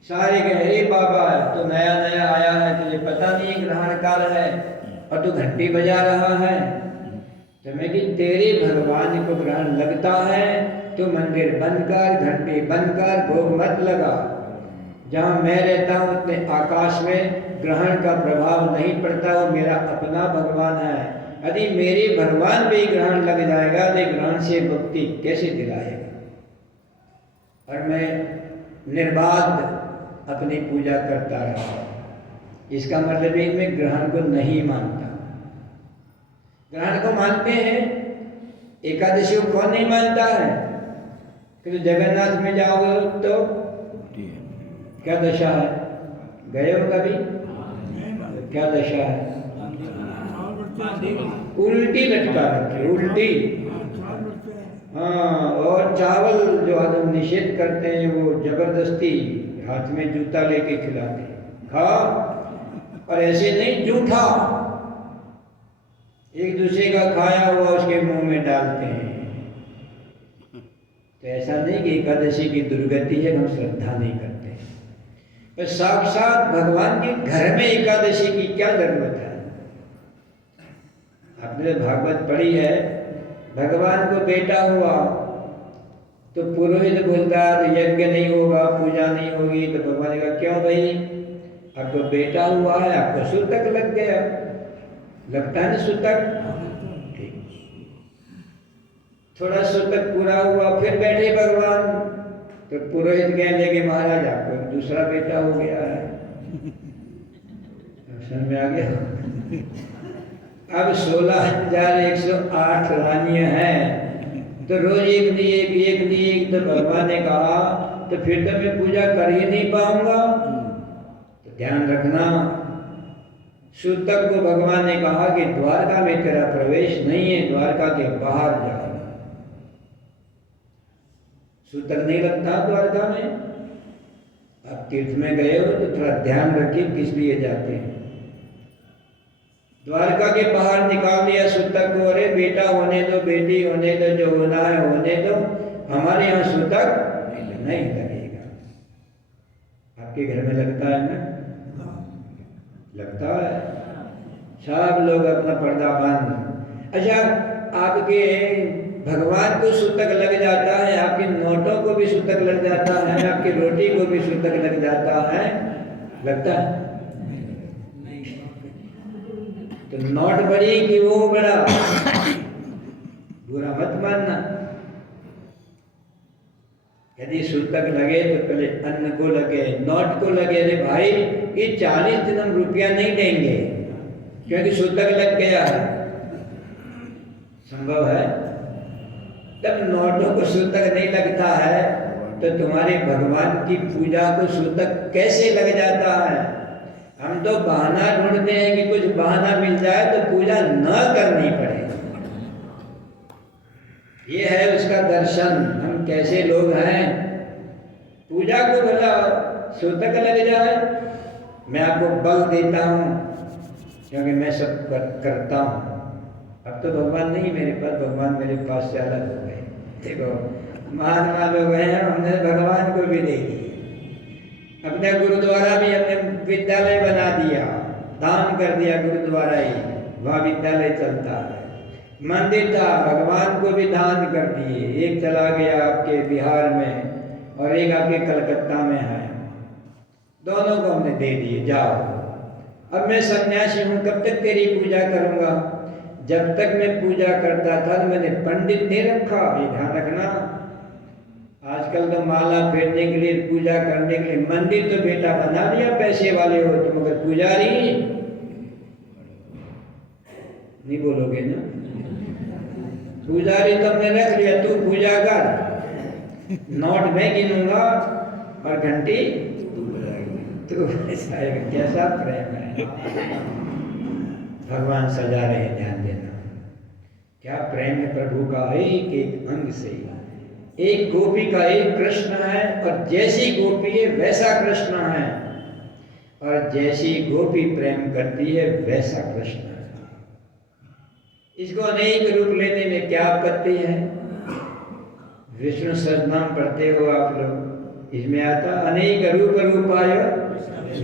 सारे कहे, अरे बाबा तो नया नया आया है, तुझे पता नहीं ग्रहण काल है और तू घंटी बजा रहा है। तो मैं कि तेरे भगवान को ग्रहण लगता है तो मंदिर बंद कर, घंटी बंद कर, भोग मत लगा। जहाँ मैं रहता हूँ उतने आकाश में ग्रहण का प्रभाव नहीं पड़ता, वो मेरा अपना भगवान है। यदि मेरे भगवान पे ग्रहण लग जाएगा तो ग्रहण से मुक्ति कैसे दिलाएगा। और मैं निर्बाध अपनी पूजा करता रहा। इसका मतलब है मैं ग्रहण को नहीं मानता। ग्रहण को मानते हैं, एकादशी को कौन नहीं मानता है? कि जगन्नाथ में जाओगे तो क्या दशा है? गए हो कभी? क्या दशा है? उल्टी लटका रखी, उल्टी। हाँ, और चावल जो आदम निषेध करते हैं वो जबरदस्ती हाथ में जूता लेके खिलाते हैं, खा। और ऐसे नहीं, जूठा एक दूसरे का खाया हुआ उसके मुंह में डालते हैं। तो ऐसा नहीं कि एकादशी की दुर्गति है, हम श्रद्धा नहीं करते। पर साक्षात भगवान के घर में एकादशी की क्या जरूरत है? आपने भागवत पढ़ी है, भगवान को बेटा हुआ तो पुरोहित बोलता है तो यज्ञ नहीं होगा, पूजा नहीं होगी। तो भगवान का क्यों भाई, आपको बेटा हुआ है, आपको सूतक लग गया, लगता है ना सूतक। थोड़ा सूतक पूरा हुआ, फिर बैठे भगवान, तो पुरोहित कहने लगे महाराज आपको दूसरा बेटा हो गया है। समझ में आ गया? अब 16,108 रानियां हैं, तो रोज एक दी एक। तो भगवान ने कहा तो फिर तो मैं पूजा कर ही नहीं पाऊंगा। तो ध्यान रखना, सूतक को भगवान ने कहा कि द्वारका में तेरा प्रवेश नहीं है, द्वारका के बाहर जाओ। सूतक नहीं लगता द्वारका में। आप तीर्थ में गए हो तो थोड़ा ध्यान रखिए किस लिए जाते हैं। द्वारका के बाहर निकाल दिया सूतक को, अरे बेटा होने दो, बेटी होने दो, जो होना है होने दो, हमारे यहाँ सूतक नहीं लगेगा। आपके घर में लगता है ना? लगता है। सब लोग अपना पर्दा बांध। अच्छा, आपके भगवान को सूतक लग जाता है, आपके नोटों को भी सूतक लग जाता है, आपकी रोटी को भी सूतक लग जाता है, लगता है? तो नोट बड़ी कि वो बड़ा, बुरा मत मानना। यदि सूतक लगे तो पहले अन्न को लगे, नोट को लगे। अरे भाई ये 40 दिन हम रुपया नहीं देंगे क्योंकि सूतक लग गया है, संभव है? तब नोटों को सूतक नहीं लगता है तो तुम्हारे भगवान की पूजा को सूतक कैसे लग जाता है? हम तो बहाना ढूंढते हैं कि कुछ बहाना मिल जाए तो पूजा न करनी पड़े। ये है उसका दर्शन। हम कैसे लोग हैं, पूजा को भला सूतक लग जाए। मैं आपको बल देता हूँ क्योंकि मैं सब करता हूँ। अब तो भगवान नहीं मेरे पास, भगवान मेरे पास से अलग हो गए। देखो महात्मा लोग हैं, हमने भगवान को भी दे दिए। अपने गुरुद्वारा भी हमने विद्यालय बना दिया, दान कर दिया गुरुद्वारा ही, वहाँ विद्यालय चलता है। मंदिर था, भगवान को भी दान कर दिए। एक चला गया आपके बिहार में और एक आपके कलकत्ता में है, दोनों को हमने दे दिए, जाओ। अब मैं सन्यासी हूँ, कब तक तेरी पूजा करूँगा? जब तक मैं पूजा करता था तो मैंने पंडित नहीं रखा, ये ध्यान रखना। आजकल तो माला फेरने के लिए, पूजा करने के लिए मंदिर तो बेटा बना लिया, पैसे वाले हो तुम, मगर पुजारी नहीं बोलोगे ना। पुजारी तो हमने रख लिया, तू पूजा कर, नोट मैं गिनूंगा और घंटी तू बजाएगा। कैसा प्रेम है, भगवान सजा रहे, ध्यान देना। क्या प्रेम है प्रभु का, एक एक अंग से। एक गोपी का एक कृष्ण है और जैसी गोपी है वैसा कृष्ण है, और जैसी गोपी प्रेम करती है वैसा कृष्ण है। इसको अनेक रूप लेने में क्या आपत्ति है? विष्णु सहस्रनाम पढ़ते हो आप लोग, इसमें आता अनेक रूप रूपाय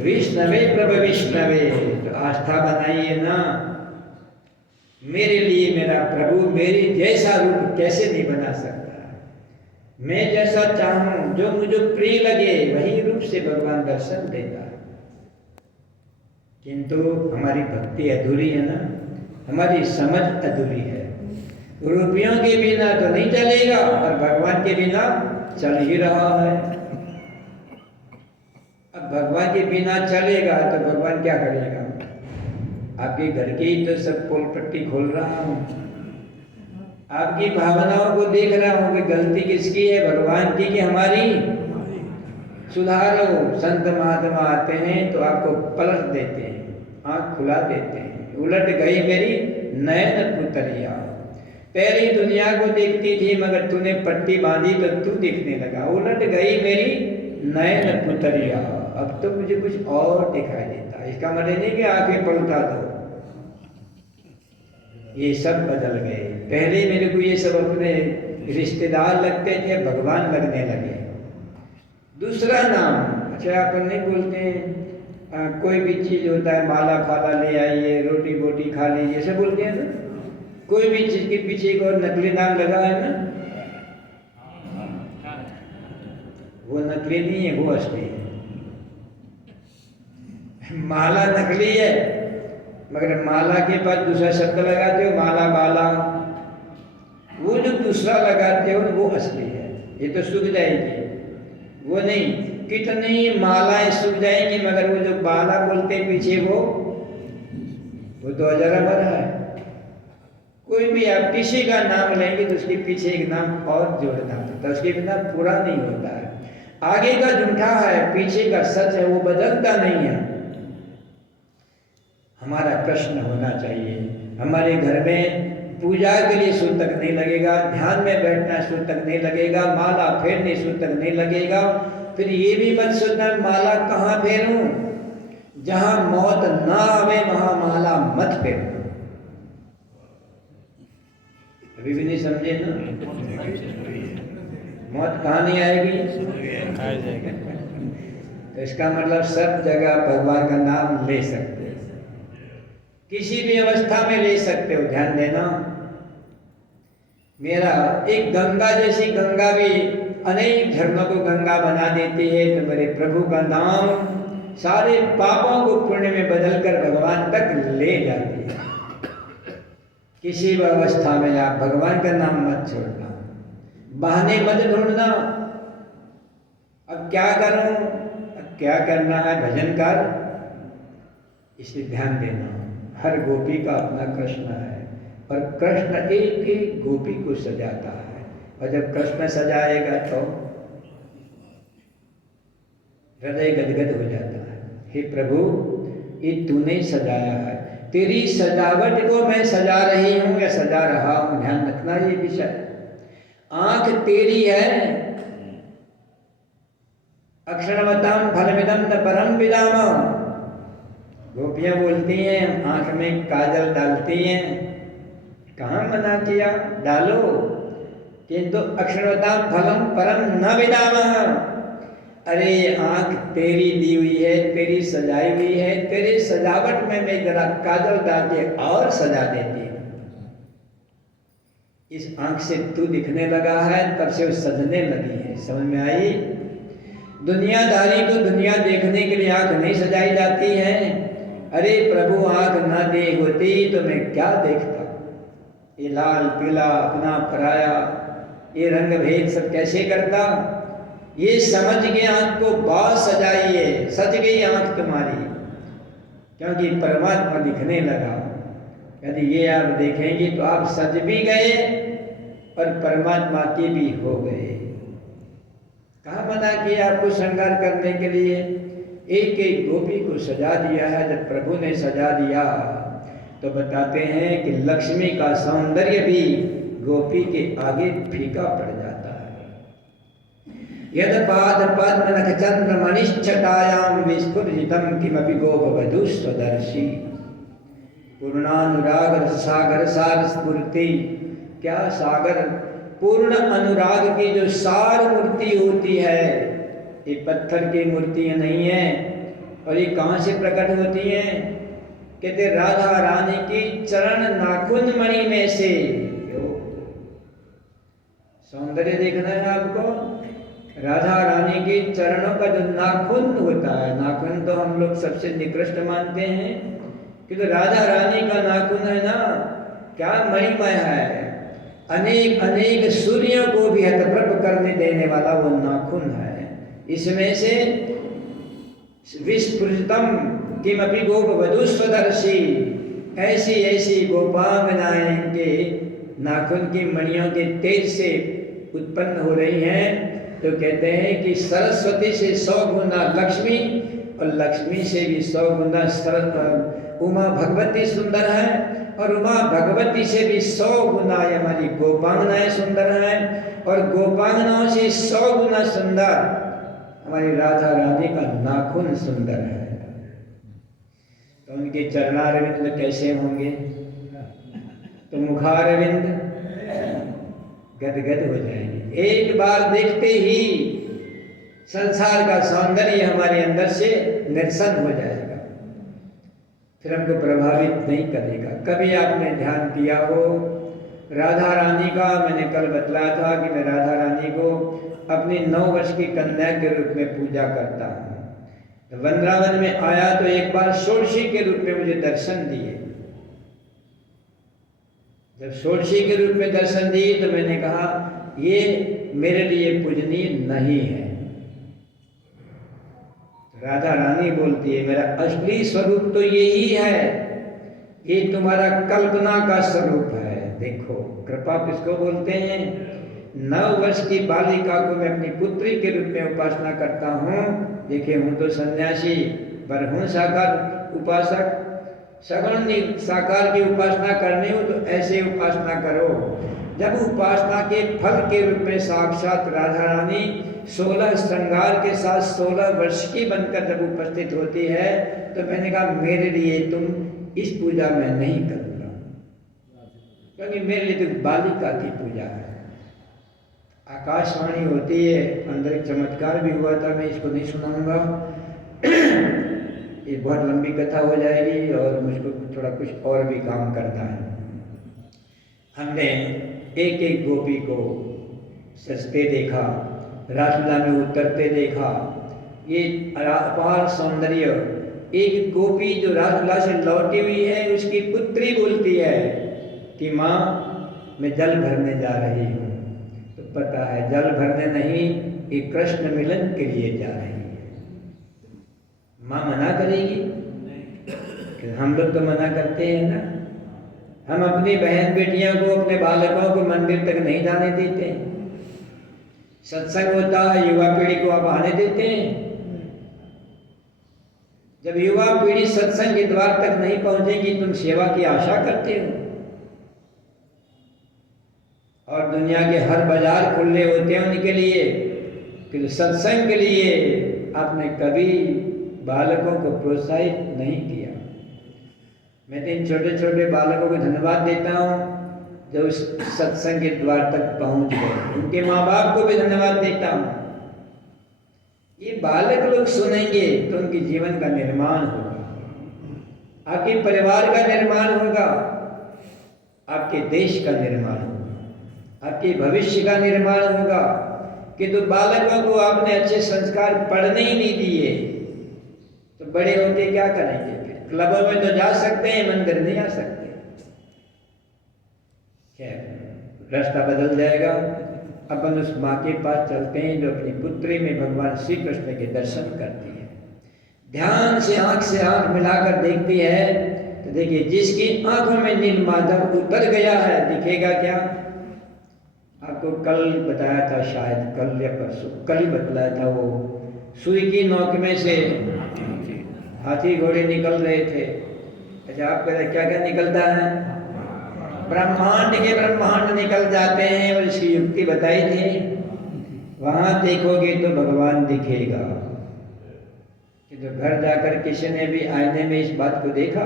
विष्णवे प्रभ विष्णवे। तो आस्था बनाइए ना, मेरे लिए मेरा प्रभु मेरी जैसा रूप कैसे नहीं बना सकता, मैं जैसा चाहूं, जो मुझे प्रिय लगे वही रूप से भगवान दर्शन देता है। किंतु हमारी भक्ति अधूरी है ना, हमारी समझ अधूरी है। रूपियों के बिना तो नहीं चलेगा और भगवान के बिना चल ही रहा है। अब भगवान के बिना चलेगा तो भगवान क्या करेगा? आपके घर की तो सब पोल पट्टी खोल रहा हूं, आपकी भावनाओं को देख रहा हूं कि गलती किसकी है, भगवान की कि हमारी? सुधारो। संत महात्मा आते हैं तो आपको पलट देते हैं, आंख खुला देते हैं। उलट गई मेरी नयन पुतरिया, पहली दुनिया को देखती थी मगर तूने पट्टी बांधी तो तू दिखने लगा। उलट गई मेरी नयन पुतरिया, अब तो मुझे कुछ और दिखाई देता। इसका मतलब नहीं कि आंखें पलटा दो, ये सब बदल गए। पहले मेरे को ये सब अपने रिश्तेदार लगते थे, भगवान लगने लगे। दूसरा नाम, अच्छा अपन नहीं बोलते कोई भी चीज होता है माला फाला ले आइए, रोटी बोटी खा लीजिए, ऐसे बोलते हैं ना। कोई भी चीज के पीछे एक और नकली नाम लगा है ना, वो नकली नहीं है, वो असली है। माला नकली है मगर माला के पास दूसरा शब्द लगाते हो, माला बाला, वो जो दूसरा लगाते हो वो असली है। ये तो सूख जाएगी, वो नहीं। कितनी मालाएं सूख जाएंगी मगर वो जो बाला बोलते हैं पीछे वो तो अजरा भरा है। कोई भी आप किसी का नाम लेंगे तो उसके पीछे एक नाम और जोड़ना पड़ता है, उसके बिना पूरा नहीं होता है। आगे का झूठा है, पीछे का सच है, वो बदलता नहीं है। हमारा प्रश्न होना चाहिए, हमारे घर में पूजा के लिए सूद तक नहीं लगेगा, ध्यान में बैठना सूद तक नहीं लगेगा, माला फेरने सूद तक नहीं लगेगा। फिर ये भी मत सोचना माला कहाँ फेरूं, जहां मौत ना आवे वहां माला मत फेरना। अभी भी नहीं समझे ना? मौत कहाँ नहीं आएगी? तो इसका मतलब सब जगह भगवान का नाम ले सकते हो, किसी भी अवस्था में ले सकते हो। ध्यान देना, मेरा एक गंगा जैसी गंगा भी अनेक झरनों को गंगा बना देती है, तो मेरे प्रभु का नाम सारे पापों को पुण्य में बदलकर भगवान तक ले जाती है। किसी भी अवस्था में आप भगवान का नाम मत छोड़ना, बहाने मत ढूंढना। अब क्या करूं, अब क्या करना है, भजन कर, इसे ध्यान देना। हर गोपी का अपना कृष्ण है और कृष्ण एक एक गोपी को सजाता है, और जब कृष्ण सजाएगा तो हृदय गदगद हो जाता है। हे प्रभु, ये तूने सजाया है, तेरी सजावट को मैं सजा रही हूं या सजा रहा हूं, ध्यान रखना ये विषय। आंख तेरी है, अक्षरवतम फलमिदम न परम विदाम। गोपियां बोलती हैं, आंख में काजल डालती हैं, कहाँ मना किया, डालो, किंतु अक्षरवतम फलम परम न विदाम। अरे आंख तेरी दी हुई है, तेरी सजाई हुई है, तेरी सजावट में मैं जरा काजल डाल के और सजा देती हूँ। इस आंख से तू दिखने लगा है, तब से वो सजने लगी है। समझ में आई? दुनियादारी को दुनिया देखने के लिए आंख नहीं सजाई जाती है। अरे प्रभु, आंख ना दे होती तो मैं क्या देखता। ये लाल पीला अपना पराया, ये रंग भेद सब कैसे करता। ये समझ के आंख को बहुत सजाइए, सज गई आंख तुम्हारी, क्योंकि परमात्मा दिखने लगा। यदि ये आप देखेंगे तो आप सज भी गए और परमात्मा के भी हो गए। कहाँ मना किया आपको श्रृंगार करने के लिए? एक एक गोपी को सजा दिया है। जब प्रभु ने सजा दिया तो बताते हैं कि लक्ष्मी का सौंदर्य भी गोपी के आगे फीका पड़ जाता है। यद पाद पद्म नख चंद्र मणिश्छटायाम विस्फुरितम किमपि गोपवधू स्वदर्शी। पूर्णानुराग सागर सार स्फूर्ति, क्या सागर पूर्ण अनुराग की जो सार मूर्ति होती है, ये पत्थर की मूर्तियां नहीं है। और ये कहाँ से प्रकट होती हैं? कहते राधा रानी की चरण नाखून मणि में से। सौंदर्य देखना है आपको, राधा रानी के चरणों का जो नाखून होता है, नाखून तो हम लोग सबसे निकृष्ट मानते हैं, किंतु राधा रानी का नाखून है ना, क्या मणिमय है। अनेक अनेक सूर्यों को भी हतप्रभ करने देने वाला वो नाखून है। इसमें से विस्फुरितम किमपि गोप वधुस्वदर्शी, ऐसी ऐसी गोपांगनाएं के नाखून की मणियों के तेज से उत्पन्न हो रही हैं। तो कहते हैं कि सरस्वती से 100 गुना लक्ष्मी, और लक्ष्मी से भी 100 गुना उमा भगवती सुंदर है, और उमा भगवती से भी 100 गुना हमारी गोपांगनाएं सुंदर हैं, और गोपांगनाओं से 100 गुना सुंदर हमारी राधा रानी का नाखून सुंदर है। तो उनके चरणारविंद कैसे होंगे? तो मुखारविंद गदगद हो जाएंगे। एक बार देखते ही संसार का सौंदर्य हमारे अंदर से निरसन हो जाएगा, फिर हमको प्रभावित नहीं करेगा। कभी आपने ध्यान किया हो राधा रानी का, मैंने कल बतलाया था कि मैं राधा रानी को अपनी 9 वर्ष की कन्या के रूप में पूजा करता हूँ। तो वृंदावन में आया तो एक बार षोडशी के रूप में मुझे दर्शन दिए। जब षोडशी के रूप में दर्शन दिए तो मैंने कहा ये मेरे लिए पूजनीय नहीं है। राधा रानी बोलती है मेरा असली स्वरूप तो यही है, ये तुम्हारा कल्पना का स्वरूप है। देखो कृपा किसको बोलते हैं? 9 वर्ष की बालिका को मैं अपनी पुत्री के रूप में उपासना करता हूँ। देखिए हूँ तो सन्यासी, पर हूँ साकार उपासक। सगुण साकार की उपासना करनी हो तो ऐसे उपासना करो। जब उपासना के फल के रूप में साक्षात राधा रानी 16 श्रृंगार के साथ 16 वर्ष की बनकर जब उपस्थित होती है, तो मैंने कहा मेरे लिए तुम इस पूजा में नहीं करूँगा, क्योंकि मेरे लिए तो बालिका की पूजा है। आकाशवाणी होती है, अंदर एक चमत्कार भी हुआ था, मैं इसको नहीं सुनाऊंगा, ये बहुत लंबी कथा हो जाएगी और मुझको थोड़ा कुछ और भी काम करना है। हमने एक एक गोपी को सजते देखा, रासलीला में उतरते देखा। ये अपार सौंदर्य, एक गोपी जो रासलीला से लौटी हुई है उसकी पुत्री बोलती है कि माँ मैं जल भरने जा रही हूँ। तो पता है जल भरने नहीं, ये कृष्ण मिलन के लिए जा रही है। माँ मना करेगी? हम लोग तो मना करते हैं ना। हम अपनी बहन बेटियों को, अपने बालकों को मंदिर तक नहीं जाने देते। सत्संग होता है, युवा पीढ़ी को आप आने देते हैं। जब युवा पीढ़ी सत्संग के द्वार तक नहीं पहुंचेगी, तुम सेवा की आशा करते हो। और दुनिया के हर बाजार खुले होते हैं उनके लिए, कि सत्संग के लिए आपने कभी बालकों को प्रोत्साहित नहीं किया। मैं तो इन छोटे छोटे बालकों को धन्यवाद देता हूँ जो उस सत्संग के द्वार तक पहुँच गए। उनके माँ बाप को भी धन्यवाद देता हूँ। ये बालक लोग सुनेंगे तो उनके जीवन का निर्माण होगा, आपके परिवार का निर्माण होगा, आपके देश का निर्माण होगा, आपके भविष्य का निर्माण होगा। कि तो बालकों को आपने अच्छे संस्कार पढ़ने ही नहीं दिए तो बड़े होके क्या करेंगे? फिर क्लबों में तो जा सकते हैं, मंदिर नहीं आ सकते। खैर रास्ता बदल जाएगा। अपन उस माँ के पास चलते हैं जो अपनी पुत्री में भगवान श्री कृष्ण के दर्शन करती है। ध्यान से आंख मिलाकर देखती है तो देखिए जिसकी आंखों में नील माधव उतर गया है, दिखेगा क्या? आपको कल बताया था, शायद कल या परसों, कल ही बतलाया था, वो सुई की नोक में से हाथी घोड़े निकल रहे थे। अच्छा आप कहते क्या क्या निकलता है? ब्रह्मांड के ब्रह्मांड निकल जाते हैं। और इसकी युक्ति बताई थी, वहां देखोगे तो भगवान दिखेगा। कि तो घर जाकर किसी ने भी आईने में इस बात को देखा?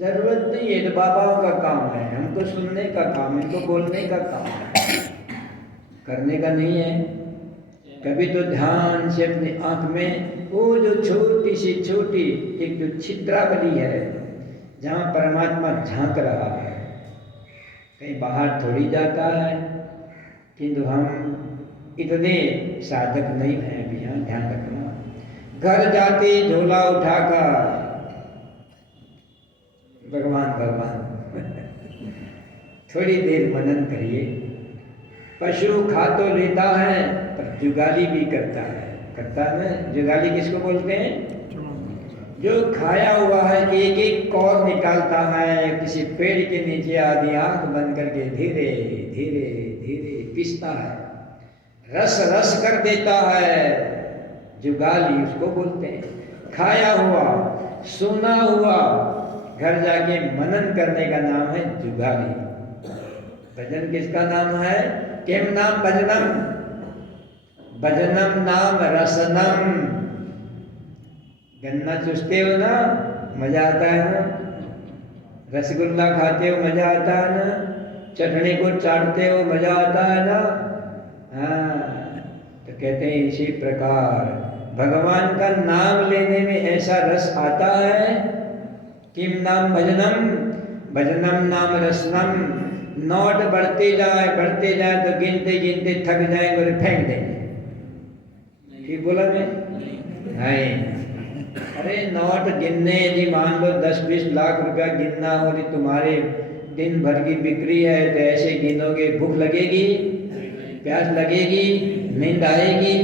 जरूरत नहीं है, तो बाबाओं का काम है, हमको सुनने का काम है, इनको बोलने का काम है, करने का नहीं है। कभी तो ध्यान से अपनी आंख में वो जो छोटी सी छोटी एक जो छिद्रावली है जहाँ परमात्मा झांक रहा है, कहीं बाहर थोड़ी जाता है, किंतु हम इतने साधक नहीं हैं अभी। यहाँ ध्यान रखना, घर जाते झोला उठाकर भगवान भगवान थोड़ी देर मनन करिए। पशु खा तो लेता है पर जुगाली भी करता है, करता है। जुगाली किसको बोलते हैं? जो खाया हुआ है कि एक एक कौर निकालता है, किसी पेड़ के नीचे आदि आंख बंद करके धीरे धीरे धीरे पीसता है, रस रस कर देता है, जुगाली उसको बोलते हैं। खाया हुआ सुना हुआ घर जाके मनन करने का नाम है जुगाली। भजन किसका नाम है? किम नाम भजनम? भजनम नाम रसनम। गन्ना चूसते हो ना, मजा आता है ना, रसगुल्ला खाते हो मजा आता है ना, चटनी को चाटते हो मजा आता है ना। हाँ, तो कहते हैं इसी प्रकार भगवान का नाम लेने में ऐसा रस आता है। किम नाम भजनम? भजनम नाम रसनम। नोट बढ़ते जाए तो गिनते गिनते थक जाएंगे और फेंक देंगे। ठीक बोला मैं? नहीं, अरे नोट गिनने जी, मान लो 10-20 लाख रुपया गिनना हो, तो तुम्हारे दिन भर की बिक्री है, तो ऐसे गिनोगे, भूख लगेगी, प्यास लगेगी, नींद आएगी,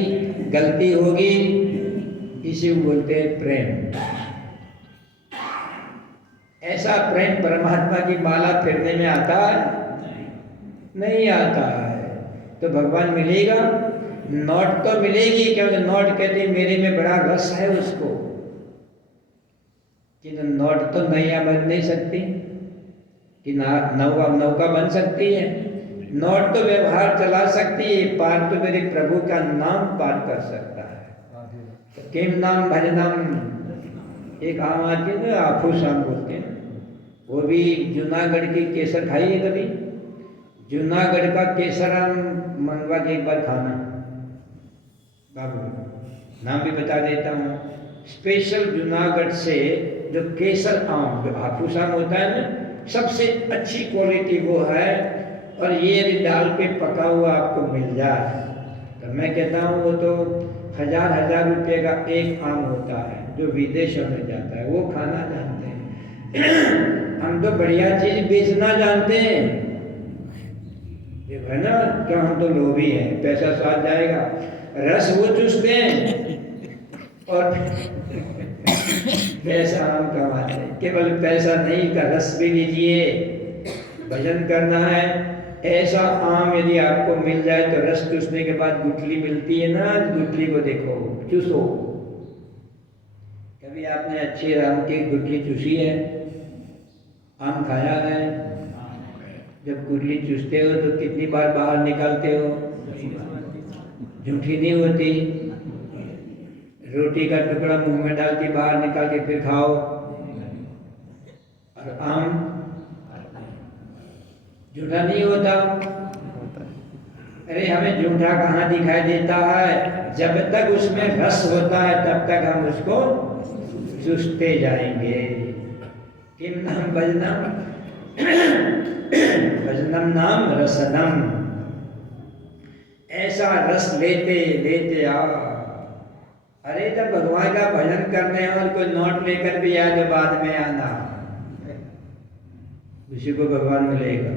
गलती होगी। इसी को बोलते हैं प्रेम। ऐसा प्रेम परमात्मा की माला फिरने में आता है? नहीं आता है। तो भगवान मिलेगा? नोट तो मिलेगी, क्योंकि नोट कहते मेरे में बड़ा रस है उसको, कि नोट तो नैया बन नहीं सकती, कि नौका बन सकती है। नोट तो व्यवहार चला सकती है, पार तो मेरे प्रभु का नाम पार कर सकता है। तो किम नाम भजनम। एक आम आदमी ना आफू शाम बोलते हैं, वो भी जूनागढ़ की केसर खाई है कभी? जूनागढ़ का केसर हम मंगवा के एक बार खाना, बाबू नाम भी बता देता हूँ। स्पेशल जूनागढ़ से जो केसर आम, जो हाफूस आम होता है ना, सबसे अच्छी क्वालिटी वो है। और ये यदि डाल पे पका हुआ आपको मिल जाए तो मैं कहता हूँ वो तो 1000 रुपये का एक आम होता है, जो विदेशों में जाता है। वो खाना जानते हैं। हम तो बढ़िया चीज बेचना जानते हैं, है ना? क्या हम तो लोभी हैं, पैसा साथ जाएगा। रस वो चूसते हैं और पैसा हम कमाते हैं। केवल पैसा नहीं का रस भी लीजिए। भजन करना है, ऐसा आम यदि आपको मिल जाए तो रस चूसने के बाद गुठली मिलती है ना, गुठली को देखो, चूसो। कभी आपने अच्छे आम की गुठली चूसी है? आम खाया है? जब गुठली चूसते हो तो कितनी बार बाहर निकालते हो? झूठी नहीं होती। रोटी का टुकड़ा मुंह में डाल के बाहर निकाल के फिर खाओ। और आम झूठा नहीं होता। अरे हमें झूठा कहाँ दिखाई देता है? जब तक उसमें रस होता है तब तक हम उसको चूसते जाएंगे। किम नाम भजनम? भजनम नाम रसनम। ऐसा रस लेते लेते आओ। अरे जब भगवान का भजन करने और कोई नोट लेकर भी आए तो बाद में आना, किसी को भगवान मिलेगा?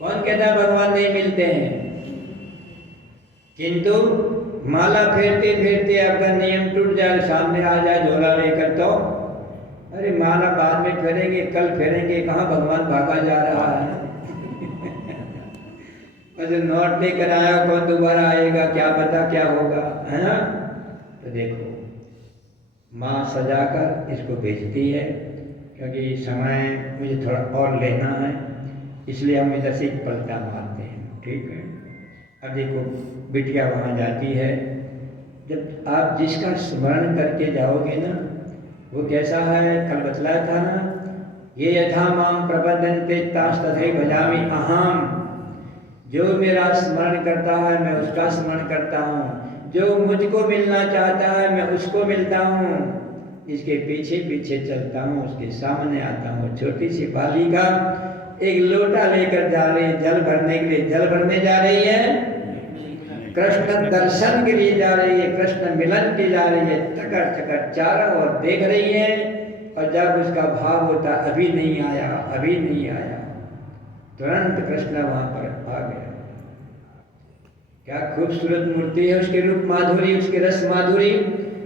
कौन कहता है भगवान नहीं मिलते हैं? किंतु माला फेरते फेरते आपका नियम टूट जाए, सामने आ जाए झोला लेकर, तो अरे माला बाद में फेरेंगे, कल फेरेंगे, कहाँ भगवान भागा जा रहा है। और जो नोट लेकर आया कौन दोबारा आएगा, क्या पता क्या होगा, है ना? तो देखो, माँ सजाकर इसको बेचती है, क्योंकि समय मुझे थोड़ा और लेना है, इसलिए हम इधर से पलटा मारते हैं। ठीक है? अब देखो, बिटिया वहाँ जाती है। जब आप जिसका स्मरण करके जाओगे ना, वो कैसा है? कल बतलाया था ना, ये यथा माम प्रबंधन्ते तथैव भजामि अहम। जो मेरा स्मरण करता है मैं उसका स्मरण करता हूँ, जो मुझको मिलना चाहता है मैं उसको मिलता हूँ, इसके पीछे पीछे चलता हूँ, उसके सामने आता हूँ। छोटी सी बालिका एक लोटा लेकर जा रही है, जल भरने के लिए, जल भरने जा रही है, कृष्ण दर्शन के लिए जा रही है, कृष्ण मिलन के जा रही है, टकर टकर चारों ओर देख रही है। और जब उसका भाव होता अभी नहीं आया, अभी नहीं आया, तुरंत कृष्ण वहां पर आ गया। क्या खूबसूरत मूर्ति है, उसके रूप माधुरी, उसके रस माधुरी,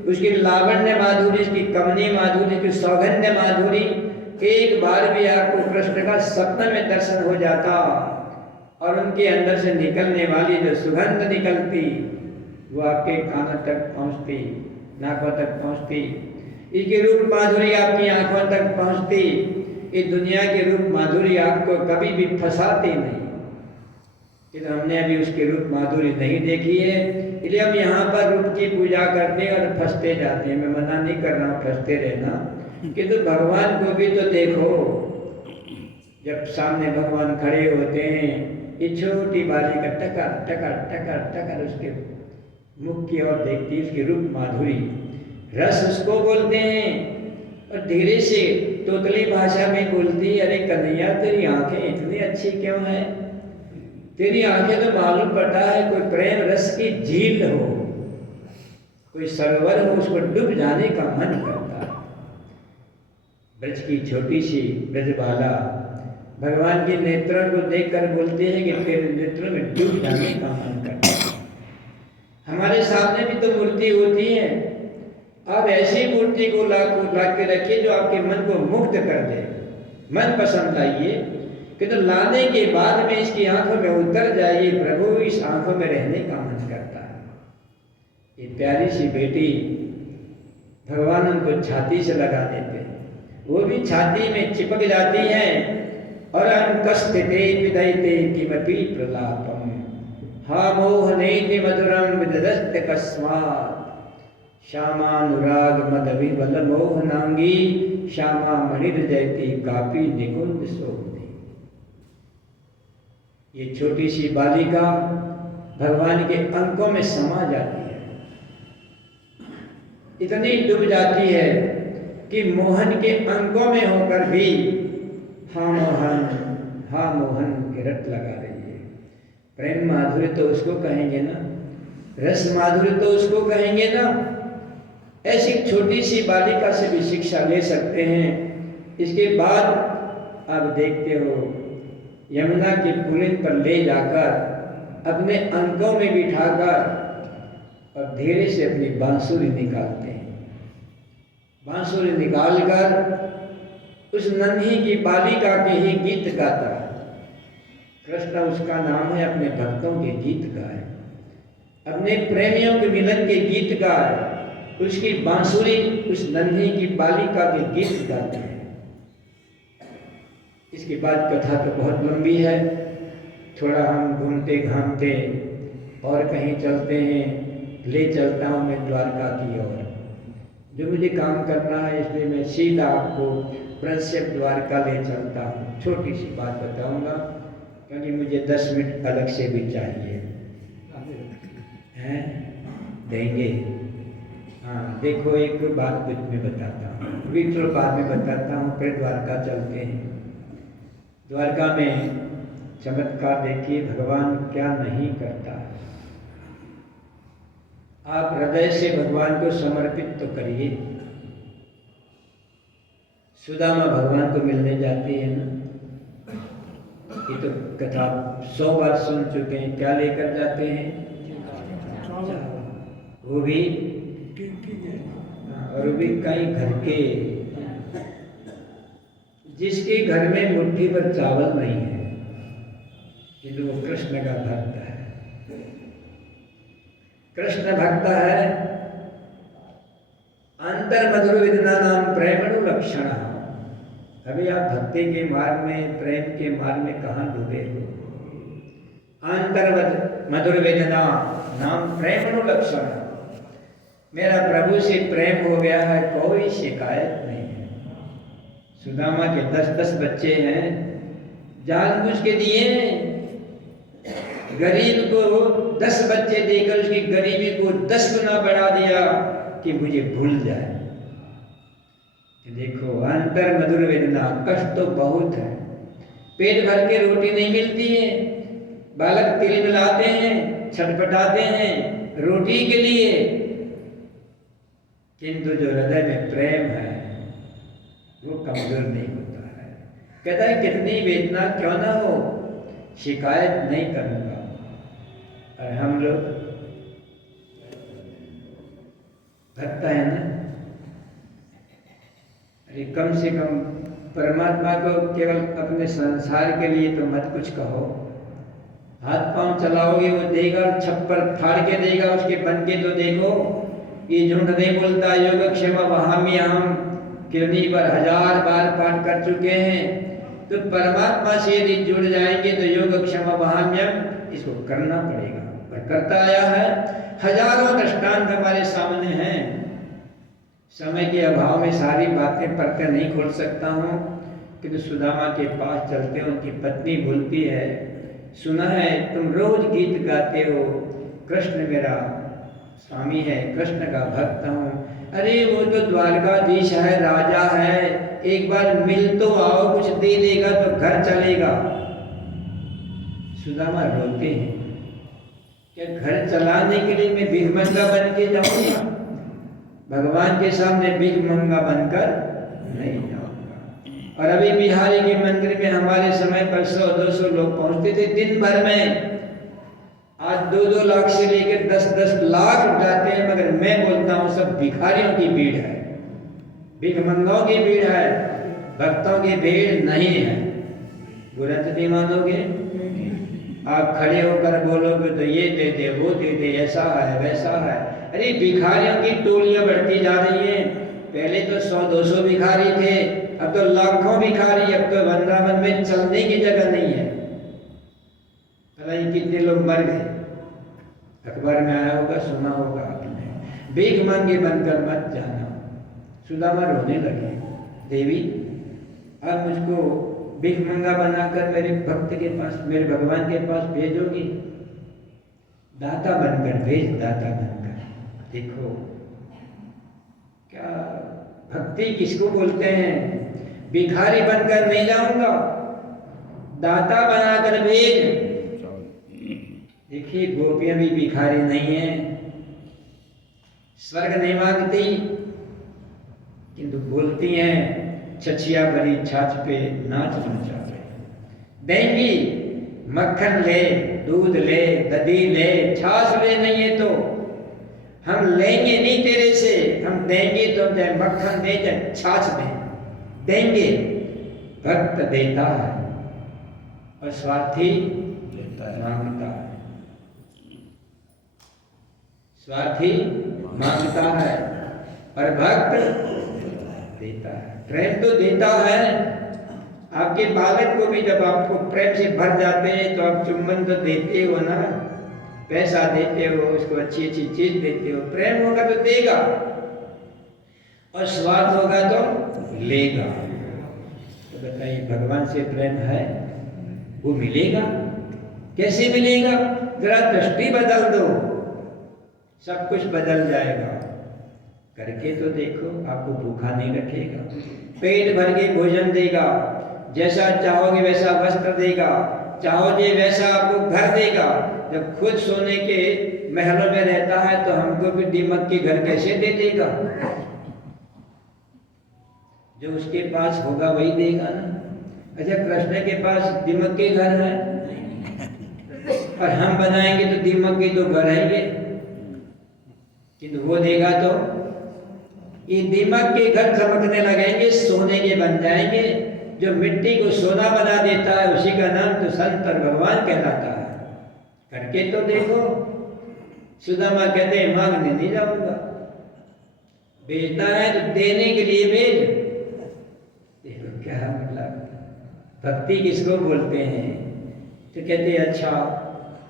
उसकी लावण्य माधुरी, उसकी कमनीय माधुरी, उसकी सौगंध्य माधुरी। एक बार भी आपको कृष्ण का सपने में दर्शन हो जाता और उनके अंदर से निकलने वाली जो सुगंध निकलती वो आपके कानों तक पहुंचती, नाकों तक पहुंचती, इसके रूप माधुरी आपकी आंखों तक पहुंचती। ये दुनिया के रूप माधुरी आपको कभी भी फंसाती नहीं, कि तो हमने अभी उसके रूप माधुरी नहीं देखी है, इसलिए हम यहाँ पर रूप की पूजा करते हैं और फंसते जाते हैं। मैं मना नहीं कर रहा हूँ फंसते रहना, कि तो भगवान को भी तो देखो। जब सामने भगवान खड़े होते हैं, ये छोटी बालिका टकर टकर टकर टकर उसके मुख की ओर देखती, उसके रूप माधुरी, रस उसको बोलते हैं। और धीरे से तोतली भाषा में बोलती, अरे कन्हैया तेरी आंखें इतनी अच्छी क्यों हैं? तेरी आंखें तो मालूम पड़ता है कोई प्रेम रस की झील हो, कोई सरोवर हो, उसको डूब जाने का मन करता है। ब्रज की छोटी सी ब्रजबाला भगवान के नेत्रों को देखकर बोलते हैं कि तेरे नेत्रों में डूब जाने का मन करता है। हमारे सामने भी तो मूर्ति होती है, आप ऐसी मूर्ति को ला के रखिए जो आपके मन को मुक्त कर दे, मन पसंद लाइए, कि तो लाने के बाद में इसकी आंखों में उतर जाइए, प्रभु इस आंखों में रहने का मन करता है। ये प्यारी सी बेटी भगवान उनको छाती से लगा देते हैं, वो भी छाती में चिपक जाती हैं। और अंकस्थिते विदयते किमपि प्रलापम हा मोहनेति मधुरम विदधत्त कस्मात् श्यामानुराग मद विबल मोहनांगी श्यामा मणिर्जयति कापी निकुंज शोभते। ये छोटी सी बालिका भगवान के अंकों में समा जाती है, इतनी डूब जाती है कि मोहन के अंकों में होकर भी हाँ मोहन के रट लगा रही है। प्रेम माधुर्य तो उसको कहेंगे ना, रस माधुर्य तो उसको कहेंगे ना। ऐसी छोटी सी बालिका से भी शिक्षा ले सकते हैं। इसके बाद आप देखते हो यमुना के पुलिन पर ले जाकर अपने अंकों में बिठाकर और धीरे से अपनी बांसुरी निकालते हैं। बांसुरी निकालकर उस नन्ही की बालिका के ही गीत गाता है। कृष्ण उसका नाम है, अपने भक्तों के गीत गाए, अपने प्रेमियों के मिलन के गीत गाए, उसकी बांसुरी उस नन्ही की बालिका के गीत गाते हैं। इसके बाद कथा तो बहुत लंबी है, थोड़ा हम घूमते घामते और कहीं चलते हैं। ले चलता हूँ मैं द्वारका की ओर, जो मुझे काम करना है, इसलिए मैं सीधा आपको ब्रज से द्वारका ले चलता हूँ। छोटी सी बात बताऊंगा, क्योंकि मुझे 10 मिनट अलग से भी चाहिए हैं, देंगे। हाँ देखो, एक बात कुछ मैं बताता हूँ, विक्टर बाद में बताता हूँ, फिर द्वारका चलते हैं। द्वारका में चमत्कार देखिए, भगवान क्या नहीं करता। आप हृदय से भगवान को समर्पित तो करिए। सुदामा भगवान को मिलने जाती है ना, ये तो कथा 100 बार सुन चुके हैं। क्या लेकर जाते हैं? वो भी और वो भी कई घर के, जिसके घर में मुट्ठी भर चावल नहीं है, ये तो वो कृष्ण का भक्त है। कृष्ण भक्त है। अंतर मधुर विदना नाम प्रेमणु लक्षण। अभी आप भक्ति के मार्ग में, प्रेम के मार्ग में कहाँ डूबे हो? अंतर मधुर वेदना नाम प्रेमणु लक्षण। मेरा प्रभु से प्रेम हो गया है, कोई शिकायत नहीं है। सुदामा के 10-10 बच्चे हैं, जानबूझ के दिए हैं। गरीब को 10 बच्चे देकर उसकी गरीबी को 10 गुना बढ़ा दिया कि मुझे भूल जाए। देखो अंतर मधुर वेदना, कष्ट तो बहुत है। पेट भर के रोटी नहीं मिलती है, बालक तिल मिलाते हैं, छटपटाते हैं रोटी के लिए, किंतु जो हृदय में प्रेम है वो कमजोर नहीं होता है। कहता है कितनी वेदना क्यों ना हो, शिकायत नहीं करूंगा। और हम लोग भक्त है ना, अरे कम से कम परमात्मा को केवल अपने संसार के लिए तो मत कुछ कहो। हाथ पांव चलाओगे वो देगा, छप्पर फाड़ के देगा, उसके बन के तो देखो। ये झूठ नहीं बोलता, योगक्षेम वहाम्यहम् कितनी बार 1000 बार पाठ कर चुके हैं। तो परमात्मा से यदि जुड़ जाएंगे तो योगक्षेम वहाम्यहम् इसको करना पड़ेगा, और करता आया है। हजारों दृष्टांत हमारे सामने हैं। समय के अभाव में सारी बातें पढ़कर नहीं खोल सकता हूँ, किंतु सुदामा के पास चलते उनकी पत्नी बोलती है, सुना है तुम रोज गीत गाते हो, कृष्ण मेरा स्वामी है, कृष्ण का भक्त हूँ। अरे वो तो द्वारकाधीश है, राजा है, एक बार मिल तो आओ, कुछ दे देगा तो घर चलेगा। सुदामा रोते हैं, क्या घर चलाने के लिए मैं भिखमंगा बन के जाऊंगा? भगवान के सामने भिखमंगा बनकर नहीं जाऊंगा। और अभी बिहारी के मंदिर में हमारे समय पर 100-200 लोग पहुंचते थे दिन भर में। आज 2-2 लाख से लेकर 10-10 लाख जाते हैं, मगर मैं बोलता हूं सब भिखारियों की भीड़ है, भिखमंगाओं की भीड़ है, भक्तों की भीड़ नहीं है। बुरा तो नहीं मानोगे? आप खड़े होकर बोलोगे तो ये दे दे, वो दे दे, ऐसा है वैसा है। अरे भिखारियों की टोलियां बढ़ती जा रही हैं। पहले तो 100-200 भिखारी थे, अब तो लाखों भिखारी। अब तो वृंदावन में चलने की जगह नहीं है। पता नहीं कितने लोग मर गए, अखबार में आया होगा, सुना होगा आपने। भीख मांगे बनकर मत जाना। सुदामा रोने लगे, देवी अब मुझको भीख मंगा बनाकर मेरे भक्त के पास, मेरे भगवान के पास भेजोगी? दाता बनकर भेज, दाता बनकर। देखो क्या भक्ति किसको बोलते हैं। भिखारी बनकर नहीं जाऊंगा, दाता बनाकर भेज। देखिए गोपियां भी भिखारी नहीं है, स्वर्ग नहीं मांगती, किंतु बोलती हैं छछिया भरी छाछ पे नाच नचावे। देंगी मक्खन ले, दूध ले, दही ले, छाछ ले, नहीं है तो हम लेंगे नहीं तेरे से, हम देंगे तो चाहे मक्खन दे चाहे छाछ दे, देंगे। भक्त देता है और स्वार्थी मांगता है, स्वार्थी मांगता है और भक्त देता है। प्रेम तो देता है। आपके बालक को भी जब आपको प्रेम से भर जाते हैं तो आप चुम्बन तो देते हो ना, पैसा देते हो, उसको अच्छी अच्छी चीज देते हो। प्रेम होगा तो देगा और स्वार्थ होगा तो लेगा। तो बताइए भगवान से प्रेम है, वो मिलेगा? कैसे मिलेगा? जरा दृष्टि बदल दो, सब कुछ बदल जाएगा। करके तो देखो, आपको भूखा नहीं रखेगा, पेट भर के भोजन देगा, जैसा चाहोगे वैसा वस्त्र देगा, चाहोगे वैसा आपको घर देगा। जब खुद सोने के महलों में रहता है तो हमको भी दीमक के घर कैसे दे देगा? जो उसके पास होगा वही देगा ना। अच्छा कृष्ण के पास दीमक के घर है और हम बनाएंगे तो दीमक के तो घर आएंगे, किंतु वो देगा तो ये दीमक के घर चमकने लगेंगे, सोने के बन जाएंगे। जो मिट्टी को सोना बना देता है उसी का नाम तो संत और भगवान कहलाता है। करके तो देखो। सुदामा कहते हैं मांगने नहीं जाऊंगा, भेजता है तो देने के लिए भेज। देखो क्या मतलब, भक्ति किसको बोलते हैं? तो कहते अच्छा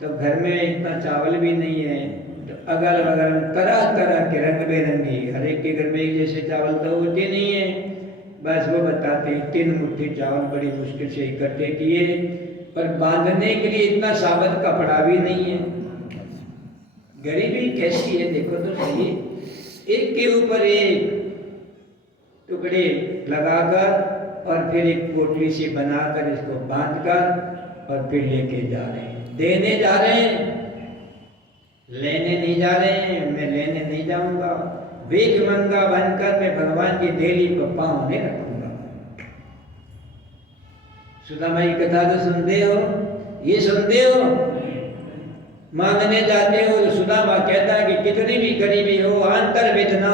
तो घर में इतना चावल भी नहीं है तो अगल बगल तरह तरह के रंग बिरंगी, हर एक के घर में एक जैसे चावल तो होते नहीं है। बस वो बताते हैं 3 मुट्ठी चावल बड़ी मुश्किल से इकट्ठे किए, पर बांधने के लिए इतना साबुत कपड़ा भी नहीं है। गरीबी कैसी है देखो तो सही, एक के ऊपर एक टुकड़े लगाकर और फिर एक पोटली से बनाकर इसको बांधकर और फिर लेके जा रहे हैं, देने जा रहे हैं, लेने नहीं जा रहे हैं। मैं लेने नहीं जाऊंगा, भीख मंगा बनकर मैं भगवान की देली को पाँव नहीं रखूंगा। सुदामा की कथा तो सुनते हो, ये सुनते हो, मांगने जाते हो तो सुदामा कहता है कि कितनी भी गरीबी हो, अंतर वेदना,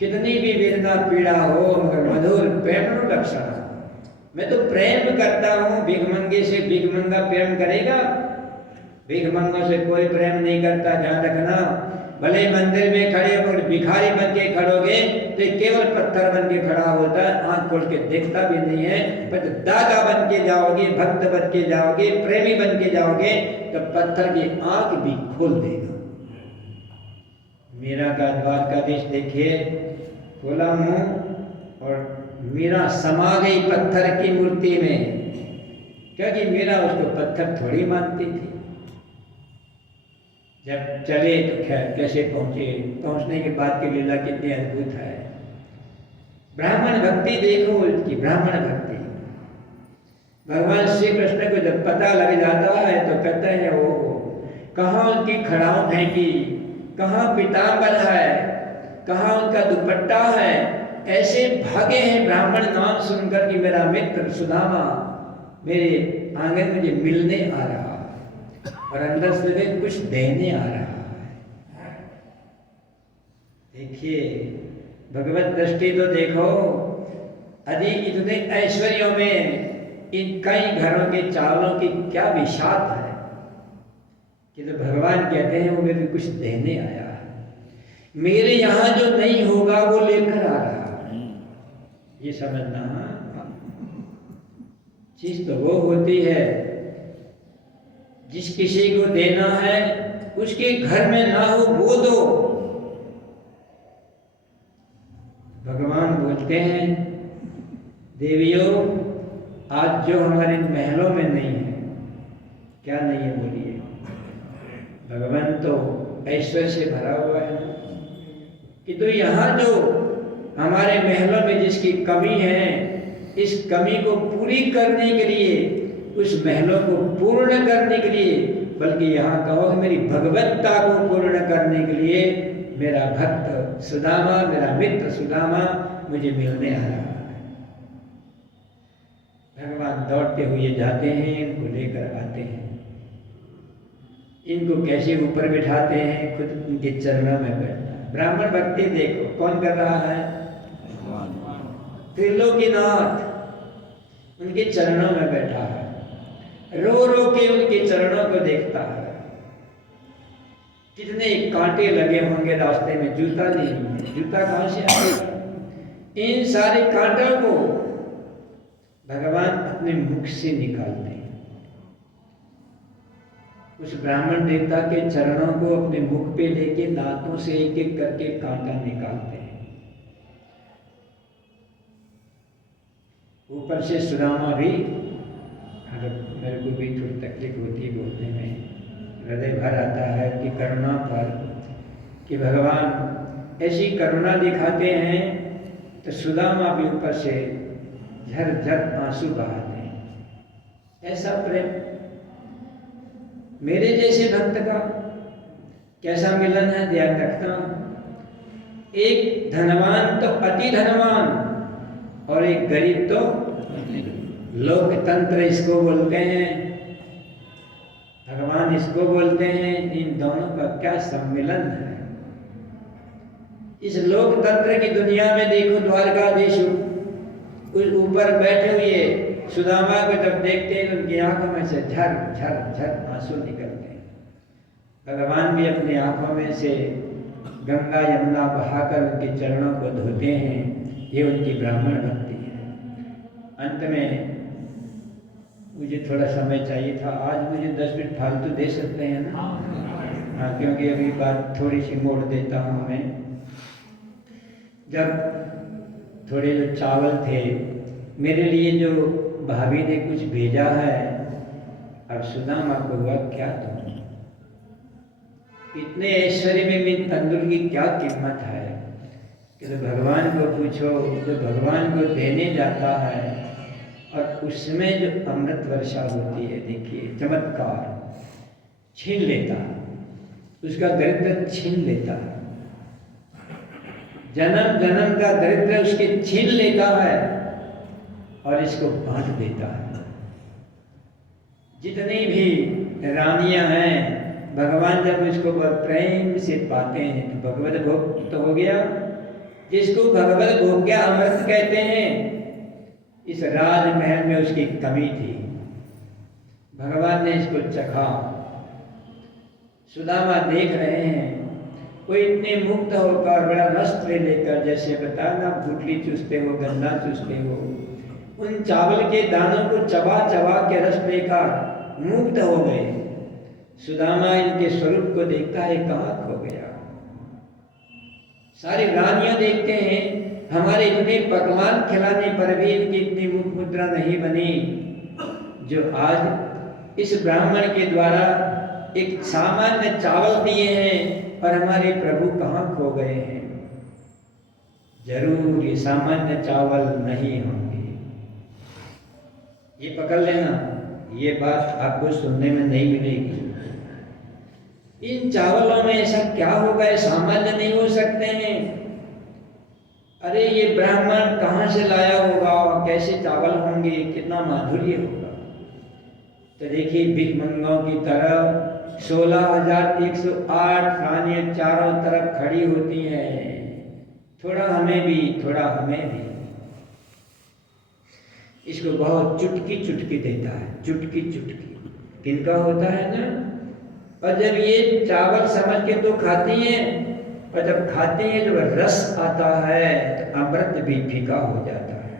कितनी भी वेदना पीड़ा हो, मगर मधुर प्रेम लक्षण, मैं तो प्रेम करता हूँ। भीख मंगे से भीख मंगा प्रेम करेगा? भीख मंगों से कोई प्रेम नहीं करता, ध्यान रखना। भले मंदिर में खड़े होकर भिखारी बन के खड़ोगे तो केवल पत्थर बन के खड़ा होता है, आंख खोल के देखता भी नहीं है। पर दादा बन के जाओगे, भक्त बन के जाओगे, प्रेमी बन के जाओगे तो पत्थर की आंख भी खोल देगा। मीरा का द्वारकाधीश देखिए, खोला मुंह और मीरा समा गई पत्थर की मूर्ति में, क्योंकि मीरा उसको पत्थर थोड़ी मानती थी। जब चले तो खैर कैसे पहुंचे, पहुंचने के बाद की लीला कितनी अद्भुत है। ब्राह्मण भक्ति देखो उसकी, ब्राह्मण भक्ति। भगवान श्री कृष्ण को जब पता लग जाता है तो कहते हैं ओ कहाँ उनकी खड़ाऊ फेंकी, कहाँ पीताम्बर है, कहाँ उनका दुपट्टा है। ऐसे भागे हैं ब्राह्मण नाम सुनकर कि मेरा मित्र सुदामा मेरे आंगन मुझे मिलने आ रहा और अंदर से कुछ देने आ रहा है। देखिए भगवत दृष्टि तो देखो, अधिक इतने ऐश्वर्यों में इन कई घरों के चावलों की क्या विशाल है कि तो भगवान कहते हैं वो मेरे कुछ देने आया है, मेरे यहाँ जो नहीं होगा वो लेकर आ रहा है। ये समझना, चीज तो वो होती है जिस किसी को देना है उसके घर में ना हो वो दो। भगवान बोलते हैं देवियों आज जो हमारे महलों में नहीं है, क्या नहीं है बोलिए, भगवान तो ऐश्वर्य से भरा हुआ है कि तो यहाँ जो हमारे महलों में जिसकी कमी है, इस कमी को पूरी करने के लिए, उस महलों को पूर्ण करने के लिए, बल्कि यहाँ कहो मेरी भगवत्ता को पूर्ण करने के लिए मेरा भक्त सुदामा, मेरा मित्र सुदामा मुझे मिलने आ रहा है। भगवान दौड़ते हुए जाते हैं, इनको लेकर आते हैं, इनको कैसे ऊपर बिठाते हैं, खुद उनके चरणों में बैठना। ब्राह्मण भक्ति देखो कौन कर रहा है, त्रिलोकीनाथ उनके चरणों में बैठा है, रो रो के उनके चरणों को देखता है। कितने कांटे लगे होंगे रास्ते में, जूता नहीं है, जूता कहाँ से आएगा? इन सारे कांटों को भगवान अपने मुख से निकालते हैं। उस ब्राह्मण देवता के चरणों को अपने मुख पे लेके दांतों से एक एक करके कांटा निकालते हैं। ऊपर से सुदामा भी, अगर मेरे को भी थोड़ी तकलीफ होती बोलने में, हृदय भर आता है कि करुणा पर, कि भगवान ऐसी करुणा दिखाते हैं तो सुदामा भी ऊपर से झरझर आंसू बहाते हैं। ऐसा प्रेम मेरे जैसे भक्त का कैसा मिलन है, ध्यान रखना। एक धनवान तो अति धनवान और एक गरीब तो लोकतंत्र इसको बोलते हैं, भगवान इसको बोलते हैं। इन दोनों का क्या सम्मिलन है। इस लोकतंत्र की दुनिया में देखो, द्वारकाधीश उस ऊपर बैठे हुए सुदामा को जब देखते हैं उनकी आंखों में से झर झर झर आंसू निकलते हैं। भगवान भी अपनी आंखों में से गंगा यमुना बहाकर उनके चरणों को धोते हैं। ये उनकी ब्राह्मण भक्ति है। अंत में मुझे थोड़ा समय चाहिए था, आज मुझे 10 मिनट फालतू दे सकते हैं ना? हाँ, क्योंकि अभी बात थोड़ी सी मोड़ देता हूँ मैं। जब थोड़े जो चावल थे मेरे लिए, जो भाभी ने कुछ भेजा है, अब सुदामा को हुआ क्या तुम, इतने ऐश्वर्य में भी तंदूर की क्या कीमत है कि तो भगवान को पूछो, जो भगवान को देने जाता है और उसमें जो अमृत वर्षा होती है, देखिए चमत्कार, छीन लेता है, उसका दरिद्र छीन लेता है, जन्म जन्म का दरिद्र उसके छीन लेता है और इसको बांट देता है। जितनी भी रानियां हैं, भगवान जब उसको बहुत प्रेम से पाते हैं तो भगवत भोग तो हो गया, जिसको भगवत भोग्य अमृत कहते हैं। इस राजमहल में उसकी कमी थी, भगवान ने इसको चखा। सुदामा देख रहे हैं कोई इतने मुक्त होकर बड़ा रस ले लेकर, जैसे बताना गुटली चूसते हो, गन्ना चूसते हो, उन चावल के दानों को चबा चबा के रस लेकर मुक्त हो गए। सुदामा इनके स्वरूप को देखता है, कहाँ खो गया। सारी रानियां देखते हैं, हमारे इतने पकवान खिलाने पर भी इनकी इतनी मुख मुद्रा नहीं बनी, जो आज इस ब्राह्मण के द्वारा एक सामान्य चावल दिए हैं, और हमारे प्रभु कहाँ खो गए हैं। जरूर ये सामान्य चावल नहीं होंगे, ये पकड़ लेना, ये बात आपको सुनने में नहीं मिलेगी। इन चावलों में ऐसा क्या होगा, ये सामान्य नहीं हो सकते हैं। अरे ये ब्राह्मण कहाँ से लाया होगा, कैसे चावल होंगे, कितना माधुर्य होगा। तो देखिए भिखमंगों की तरह 16,108 रानियां चारों तरफ खड़ी होती हैं, थोड़ा हमें भी, थोड़ा हमें भी। इसको बहुत चुटकी चुटकी देता है, चुटकी चुटकी किनका होता है ना। और जब ये चावल समझ के तो खाती हैं, और जब खाती हैं जब रस आता है तो अमृत भी फीका हो जाता है।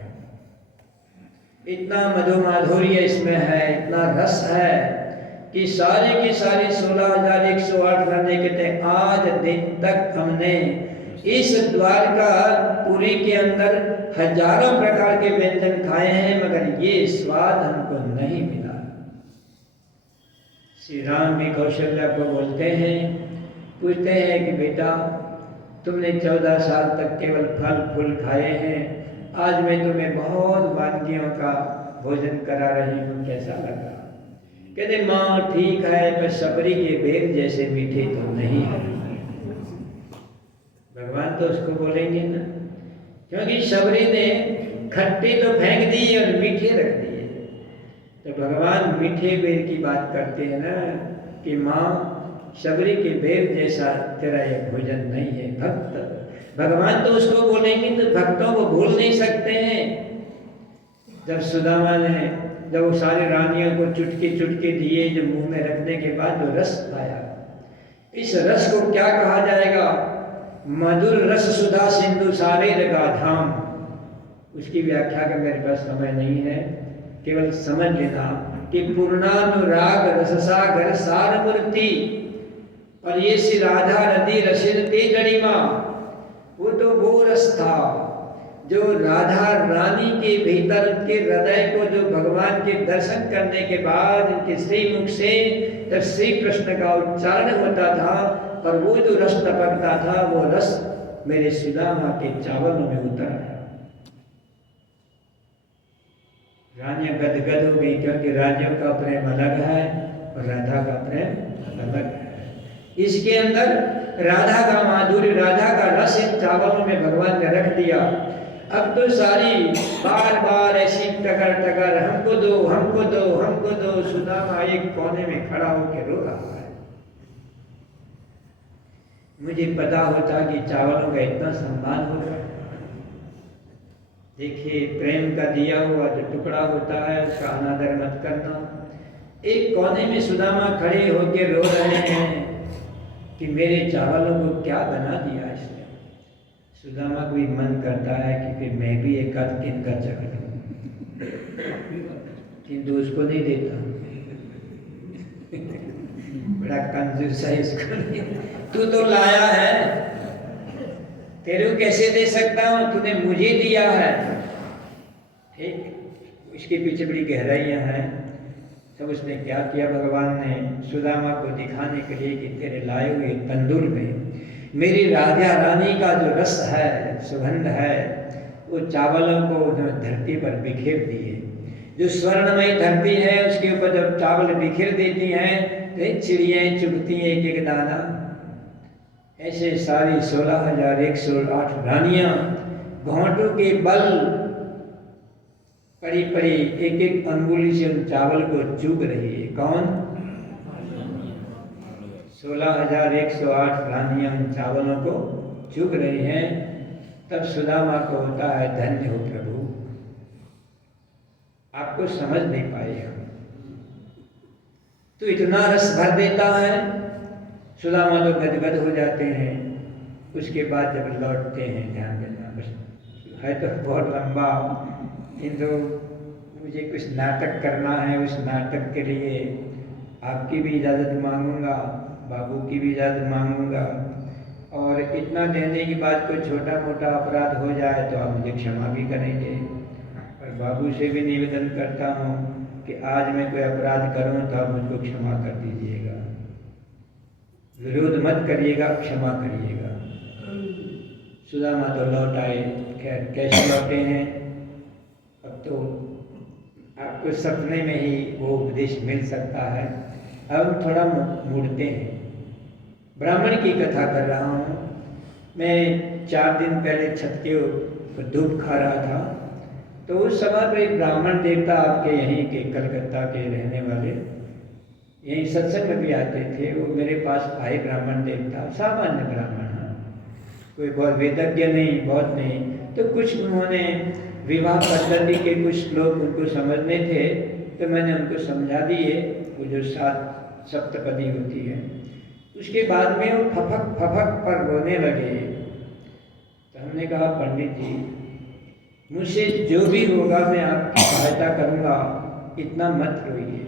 इतना मधु माधुर्य इसमें है, इतना रस है कि सारे की सारी 16,108 रानी कहते हैं आज दिन तक हमने इस द्वारका पुरी के अंदर हजारों प्रकार के व्यंजन खाए हैं, मगर ये स्वाद हमको नहीं मिला। श्री राम भी कौशल्या को बोलते हैं, पूछते हैं कि बेटा तुमने 14 साल तक केवल फल फूल खाए हैं, आज मैं तुम्हें बहुत वानगियों का भोजन करा रही हूँ, कैसा लगा। कहते माँ ठीक है, पर सबरी के बेर जैसे मीठे तो नहीं है। भगवान तो उसको बोलेंगे ना, क्योंकि सबरी ने खट्टे तो फेंक दिए और मीठे रख दिए। तो भगवान मीठे बेर की बात करते हैं ना कि माँ सबरी के बेर जैसा तेरा ये भोजन नहीं है। भक्त भगवान तो उसको बोलेंगे, तो भक्तों को भूल नहीं सकते हैं। जब सुदामा ने जब वो सारी रानियों को चुटकी चुटकी दिए, जो मुंह में रखने के बाद जो रस आया, इस रस को क्या कहा जाएगा। मधुर रस सुधा सिंधु सारे लगा धाम। उसकी व्याख्या का मेरे पास समय नहीं है, केवल समझ लेना कि पूर्णानुराग रससागर सार मूर्ति, और ये श्री राधा नदी रसिलते जड़िमा, वो तो वो रस था जो राधा रानी के भीतर के हृदय को, जो भगवान के दर्शन करने के बाद उनके श्रीमुख से जब श्री कृष्ण का उच्चारण होता था, और वो जो रस टपकता था, वो रस मेरे सुदामा के चावलों में उतर आया। रानियां गदगद हो गई, क्योंकि रानियों का प्रेम अलग है और राधा का प्रेम अलग है। इसके अंदर राधा का माधुर्य, राधा का रस इन चावलों में भगवान ने रख दिया। अब तो सारी बार बार ऐसी टकर टकर, हमको दो हमको दो हमको दो। सुदामा एक कोने में खड़ा होकर रो रहा है। मुझे पता होता कि चावलों का इतना सम्मान होगा। देखिए प्रेम का दिया हुआ जो टुकड़ा होता है उसका अनादर मत करना। एक कोने में सुदामा खड़े होकर रो रहे हैं कि मेरे चावलों को क्या बना दिया इसने। सुदामा को भी मन करता है कि फिर मैं भी एक आध दिन का चख लूं, किंतु उसको नहीं देता। बड़ा कंजूस है इसको, तू तो लाया है, तेरे को कैसे दे सकता हूँ, तूने मुझे दिया है। ठीक, इसके पीछे बड़ी गहराइयाँ हैं। तब उसने क्या किया, भगवान ने सुदामा को दिखाने के लिए कि तेरे लाए हुए तंदूर में मेरी राजा रानी का जो रस है, सुगंध है, वो चावलों को धरती पर बिखेर दिए। जो स्वर्णमयी धरती है उसके ऊपर जब चावल बिखेर देती हैं तो चिड़ियाँ चुगती हैं एक एक दाना। ऐसे सारी 16,108 रानियां घोंटों के बल पड़ी पड़ी एक एक अंगुली से उन चावल को चूग रही है। कौन? 16,108 रानियां उन चावलों को चूग रही हैं। तब सुदामा को होता है, धन्य हो प्रभु, आपको समझ नहीं पाएगा, तो इतना रस भर देता है। सुदामा तो गदगद हो जाते हैं। उसके बाद जब लौटते हैं, ध्यान देना, बस है तो बहुत लंबा, किंतु मुझे कुछ नाटक करना है। उस नाटक के लिए आपकी भी इजाज़त मांगूंगा, बाबू की भी इजाज़त मांगूंगा, और इतना देने के बाद कोई छोटा मोटा अपराध हो जाए तो आप मुझे क्षमा भी करेंगे। और बाबू से भी निवेदन करता हूँ कि आज मैं कोई अपराध करूँ तो आप मुझको क्षमा कर दीजिएगा, विरोध मत करिएगा, क्षमा करिएगा। सुदामा तो लौट आए। खैर कैसे लौटे हैं, अब तो आपको सपने में ही वो उपदेश मिल सकता है। अब हम थोड़ा मुड़ते हैं। ब्राह्मण की कथा कर रहा हूँ। मैं 4 दिन पहले छत के ऊपर धूप खा रहा था, तो उस समय पर एक ब्राह्मण देवता, आपके यहीं के कलकत्ता के रहने वाले, यहीं सत्संग में भी आते थे, वो मेरे पास आए। ब्राह्मण देवता सामान्य ब्राह्मण हैं, कोई बहुत वेदज्ञ नहीं, बहुत नहीं। तो कुछ उन्होंने विवाह पद्धति के कुछ श्लोक उनको समझने थे, तो मैंने उनको समझा दिए, वो जो 7 सप्तपदी होती है। उसके बाद में वो फफक फफक पर रोने लगे। तो हमने कहा, पंडित जी, मुझसे जो भी होगा मैं आपकी सहायता करूँगा, इतना मत रोइए।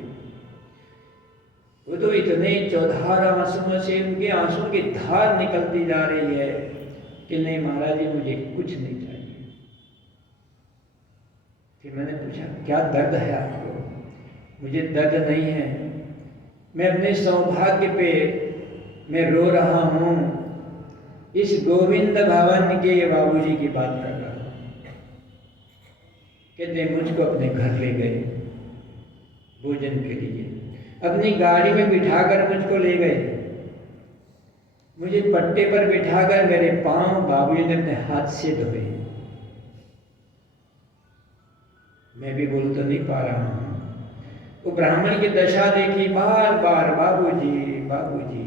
वो तो इतने चौधार आंसुओं से, उनके आंसुओं की धार निकलती जा रही है कि नहीं महाराज जी, मुझे कुछ नहीं चाहिए। फिर मैंने पूछा, क्या दर्द है आपको? मुझे दर्द नहीं है, मैं अपने सौभाग्य पे मैं रो रहा हूँ। इस गोविंद भवन के बाबूजी की बात कर रहा हूँ। कहते मुझको अपने घर ले गए भोजन के लिए, अपनी गाड़ी में बिठाकर मुझको ले गए। मुझे पट्टे पर बिठाकर मेरे पांव बाबूजी ने अपने हाथ से धोए। मैं भी बोल तो नहीं पा रहा हूँ। वो ब्राह्मण की दशा देखी, बार बार बाबूजी बाबूजी,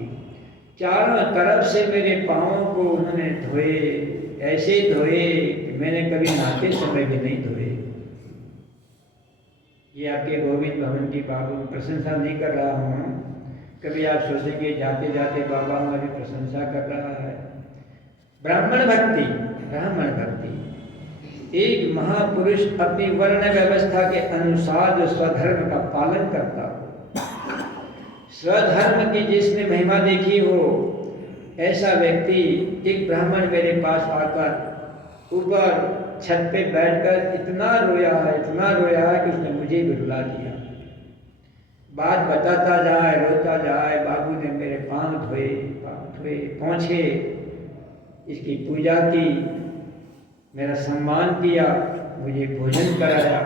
चारों तरफ से मेरे पाँव को उन्होंने धोए, ऐसे धोए कि मैंने कभी नहाते समय भी नहीं धोए। ये आपके गोविंद भवन की बाबू प्रशंसा नहीं कर रहा हूँ। कभी आप सोचेंगे जाते जाते बाबा हमारी प्रशंसा कर रहा है। ब्राह्मण भक्ति, ब्राह्मण भक्ति, एक महापुरुष अपनी वर्ण व्यवस्था के अनुसार जो स्वधर्म का पालन करता हो, स्वधर्म की जिसने महिमा देखी हो, ऐसा व्यक्ति, एक ब्राह्मण मेरे पास आकर ऊपर छत पे बैठकर इतना रोया है कि उसने मुझे भी रुला दिया। बात बताता जाए, रोता जाए, बाबू ने मेरे पाँव धोए, पहुँचे, इसकी पूजा की, मेरा सम्मान किया, मुझे भोजन कराया,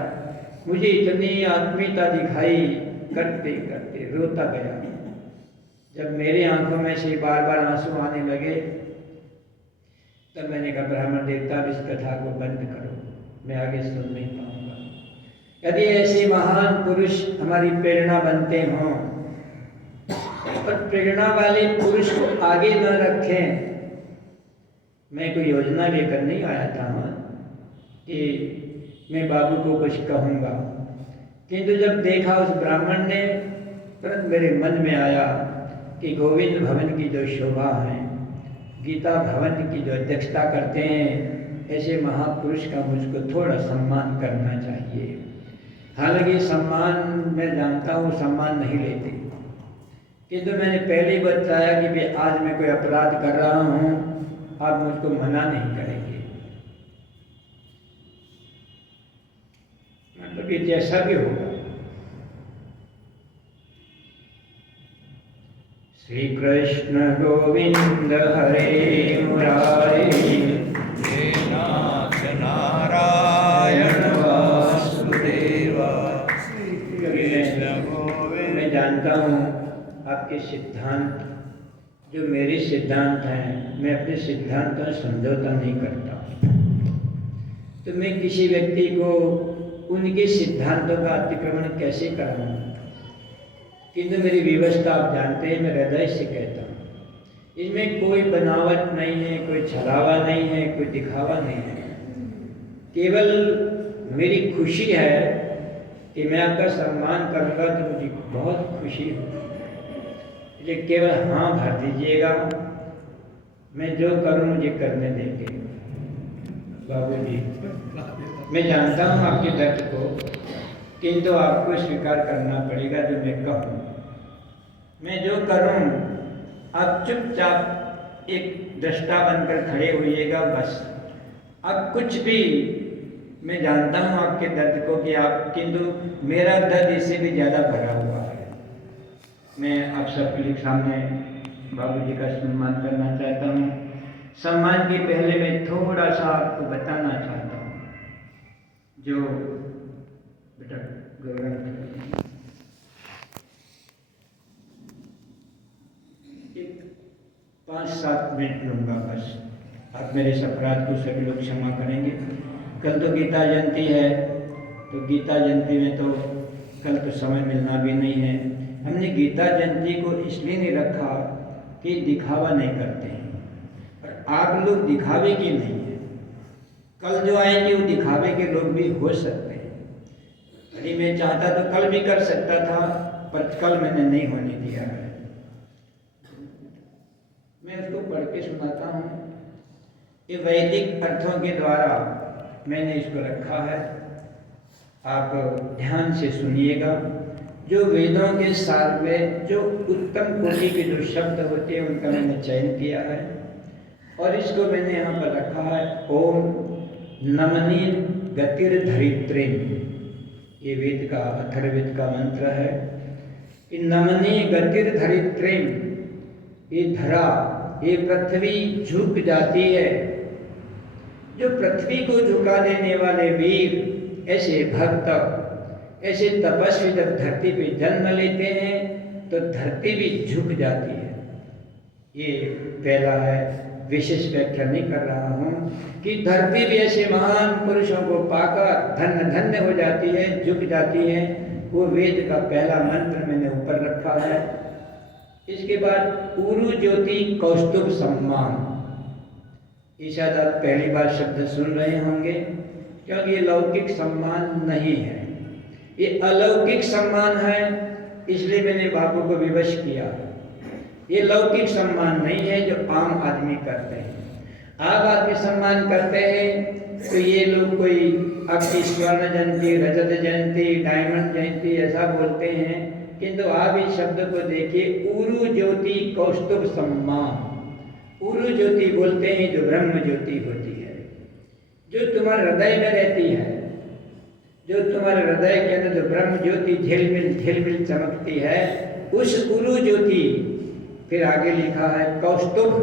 मुझे इतनी आत्मीयता दिखाई, करते करते रोता गया। जब मेरे आंखों में से बार बार आंसू आने लगे, तब मैंने कहा, ब्राह्मण देवता इस कथा को बंद करो, मैं आगे सुन नहीं पाऊंगा। यदि ऐसे महान पुरुष हमारी प्रेरणा बनते हों, पर प्रेरणा वाले पुरुष को आगे न रखें। मैं कोई योजना लेकर नहीं आया था कि मैं बाबू को कुछ कहूँगा, किंतु जब देखा उस ब्राह्मण ने, तुरंत मेरे मन में आया कि गोविंद भवन की जो शोभा है, गीता भवन की जो अध्यक्षता करते हैं, ऐसे महापुरुष का मुझको थोड़ा सम्मान करना चाहिए। हालांकि सम्मान मैं जानता हूँ सम्मान नहीं लेते, किंतु मैंने पहले ही बताया कि भाई आज मैं कोई अपराध कर रहा हूँ, आप मुझको मना नहीं करेंगे। मतलब ये जैसा भी होगा। श्री कृष्ण गोविंद हरे मुरारे, हे नाथ नारायण वासुदेवा, कृष्ण गोविंद। मैं जानता हूँ आपके सिद्धांत जो मेरे सिद्धांत हैं, मैं अपने सिद्धांतों से समझौता नहीं करता। तो मैं किसी व्यक्ति को उनके सिद्धांतों का अतिक्रमण कैसे कराऊँ? किंतु मेरी व्यवस्था आप जानते हैं, मैं हृदय से कहता हूँ। इसमें कोई बनावट नहीं है, कोई छलावा नहीं है, कोई दिखावा नहीं है। केवल मेरी खुशी है कि मैं आपका सम्मान करूँगा तो मुझे बहुत खुशी होगी। इसलिए केवल हाँ भर दीजिएगा, मैं जो करूँ मुझे करने देंगे। बाबूजी, मैं जानता हूँ आपके दर्द को, किंतु आपको स्वीकार करना पड़ेगा जो मैं कहूँ। मैं जो करूँ आप चुपचाप एक दृष्टा बनकर खड़े होइएगा, बस। अब कुछ भी, मैं जानता हूँ आपके दर्द को कि आप, किंतु मेरा दर्द इससे भी ज़्यादा भरा हुआ है। मैं आप सबके सामने बाबूजी का सम्मान करना चाहता हूँ। सम्मान के पहले मैं थोड़ा सा आपको बताना चाहता हूँ। जो बेटा गौरव, एक 5-7 मिनट लूँगा बस। आप मेरे इस अपराध को सभी लोग क्षमा करेंगे। कल तो गीता जयंती है, तो गीता जयंती में तो कल तो समय मिलना भी नहीं है। हमने गीता जयंती को इसलिए नहीं रखा कि दिखावा नहीं करते हैं, और आप लोग दिखावे के नहीं हैं। कल जो आएंगे वो दिखावे के लोग भी हो सकते हैं। यदि मैं चाहता तो कल भी कर सकता था, पर कल मैंने नहीं होने दिया है। मैं उसको पढ़ के सुनाता हूँ। ये वैदिक अर्थों के द्वारा मैंने इसको रखा है, आप ध्यान से सुनिएगा। जो वेदों के सार में जो उत्तम कोटि के जो शब्द होते हैं उनका मैंने चयन किया है, और इसको मैंने यहाँ पर रखा है ओम नमनी गतिर्धरित्रीम। ये वेद का, अथर्ववेद का मंत्र है कि नमनी गतिर्धरित्रीम, ये धरा, ये पृथ्वी झुक जाती है। जो पृथ्वी को झुका देने वाले वीर, ऐसे भक्त, ऐसे तपस्वी जब धरती पे जन्म लेते हैं तो धरती भी झुक जाती है। ये पहला है। विशेष व्याख्या नहीं कर रहा हूँ कि धरती भी ऐसे महान पुरुषों को पाकर धन्य धन्य हो जाती है, झुक जाती है। वो वेद का पहला मंत्र मैंने ऊपर रखा है। इसके बाद उरु ज्योति कौस्तुभ सम्मान। ये शायद आप पहली बार शब्द सुन रहे होंगे, क्योंकि ये लौकिक सम्मान नहीं है, ये अलौकिक सम्मान है। इसलिए मैंने बाबू को विवश किया। ये लौकिक सम्मान नहीं है जो आम आदमी करते हैं। आप आदमी सम्मान करते हैं तो ये लोग कोई आपकी स्वर्ण जयंती, रजत जयंती, डायमंड जयंती ऐसा बोलते हैं, किंतु आप इस शब्द को देखिए, उरु ज्योति कौस्तुभ सम्मान। उरु ज्योति बोलते हैं जो ब्रह्म ज्योति होती है, जो तुम्हारे हृदय में रहती है, जो तुम्हारे हृदय के अंदर जो ब्रह्म ज्योति झिलमिल झिलमिल चमकती है, उस उरु ज्योति। फिर आगे लिखा है कौस्तुभ,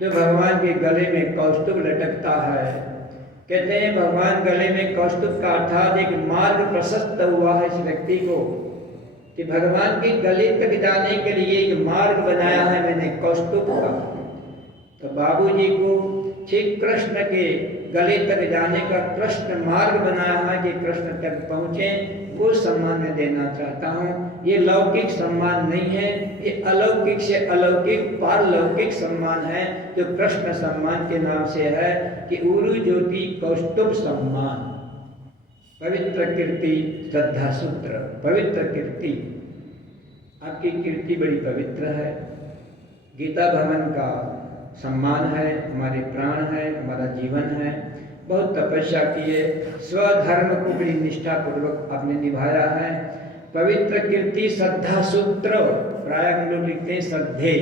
जो भगवान के गले में कौस्तुभ लटकता है। कहते हैं भगवान गले में कौस्तुभ का अर्थात एक मार्ग प्रशस्त हुआ है इस व्यक्ति को, कि भगवान के गले तक जाने के लिए एक मार्ग बनाया है मैंने कौस्तुभ का। तो बाबूजी को ठीक कृष्ण के गले तक जाने का कृष्ण मार्ग बनाया है कि कृष्ण तक पहुँचे, वो सम्मान मैं देना चाहता हूँ। ये लौकिक सम्मान नहीं है, ये अलौकिक से अलौकिक पारलौकिक सम्मान है, जो कृष्ण सम्मान के नाम से है कि उरु ज्योति कौस्तुभ सम्मान। पवित्र कीर्ति श्रद्धा सूत्र, पवित्र कीर्ति, आपकी कीर्ति बड़ी पवित्र है। गीता भवन का सम्मान है, हमारे प्राण है, हमारा जीवन है। बहुत तपस्या की है, स्वधर्म को बड़ी निष्ठा पूर्वक आपने निभाया है। पवित्र कीर्ति श्रद्धा सूत्र प्राय हम लोग लिखते हैं श्रद्धे,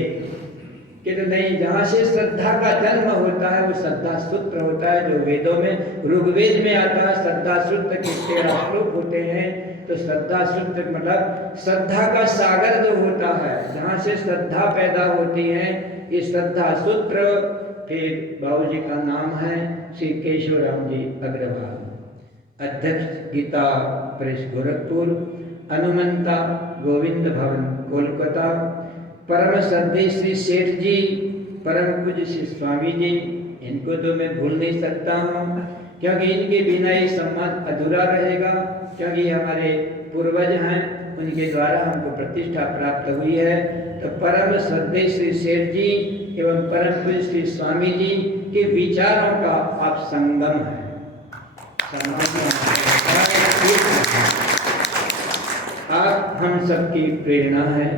कि तो नहीं, जहाँ से श्रद्धा का जन्म होता है वो श्रद्धा सूत्र होता है, जो वेदों में ऋग्वेद में आता है। श्रद्धा सूत्र के 13 श्लोक होते हैं। तो श्रद्धा सूत्र मतलब श्रद्धा का सागर जो होता है, जहाँ से श्रद्धा पैदा होती है, ये श्रद्धा सूत्र। फिर बाबूजी का नाम है श्री केशवराम जी अग्रवाल, अध्यक्ष गीता प्रेस गोरखपुर, अनुमंता गोविंद भवन कोलकाता। परम श्रद्धेय श्री सेठ जी, परम पूज्य श्री स्वामी जी, इनको तो मैं भूल नहीं सकता हूँ, क्योंकि इनके बिना ये सम्मान अधूरा रहेगा, क्योंकि हमारे पूर्वज हैं, उनके द्वारा हमको प्रतिष्ठा प्राप्त हुई है। तो परम श्रद्धेय श्री सेठ जी एवं परम पूज्य श्री स्वामी जी के विचारों का आप संगम है, आप हम सबकी प्रेरणा है।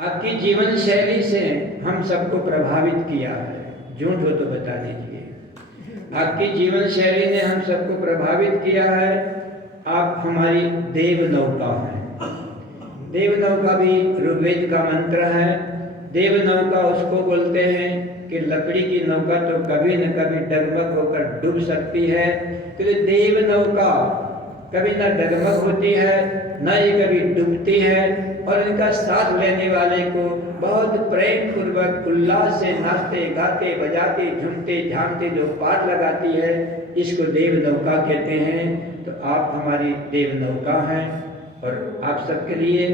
आपकी जीवन शैली से हम सबको प्रभावित किया है, झूठ हो तो बता दीजिए। आपकी जीवन शैली ने हम सबको प्रभावित किया है। आप हमारी देव नौका हैं। देव नौका भी ऋग्वेद का मंत्र है। देव नौका उसको बोलते हैं कि लकड़ी की नौका तो कभी न कभी डगमग होकर डूब सकती है, तो देव नौका कभी न डगमग होती है, न ये कभी डूबती है, और इनका साथ लेने वाले को बहुत प्रेम पूर्वक उल्लास से नाचते गाते बजाते झूमते झामते जो पाठ लगाती है, इसको देव नौका कहते हैं। तो आप हमारी देव नौका हैं, और आप सबके लिए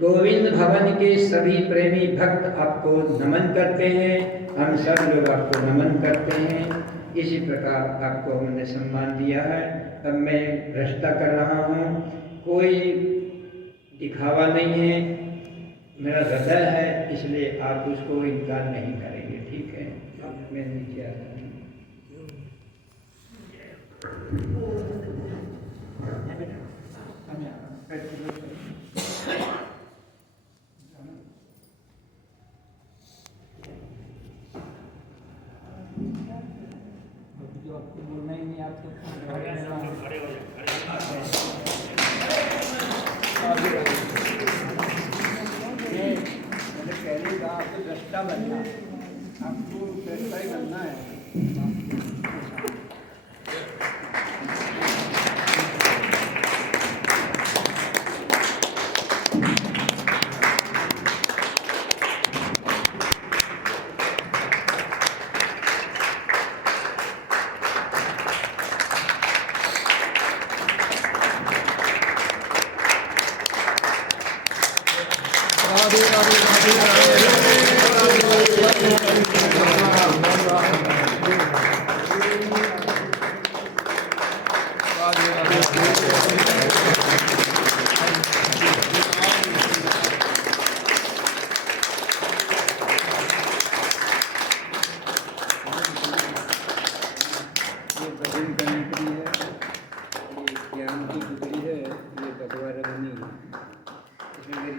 गोविंद भवन के सभी प्रेमी भक्त आपको नमन करते हैं। हम सब लोग आपको नमन करते हैं। इसी प्रकार आपको हमने सम्मान दिया है। अब मैं भ्रष्टा कर रहा हूँ, कोई दिखावा नहीं है, मेरा हृदय है, इसलिए आप उसको इनकार नहीं करेंगे, ठीक है? मैं नीचे आता हूँ। जो आपको बोलना ही नहीं, आपको खड़े हो मैंने पहले कहा आपको दृष्टा बनना, आपको दृष्टा ही बनना है।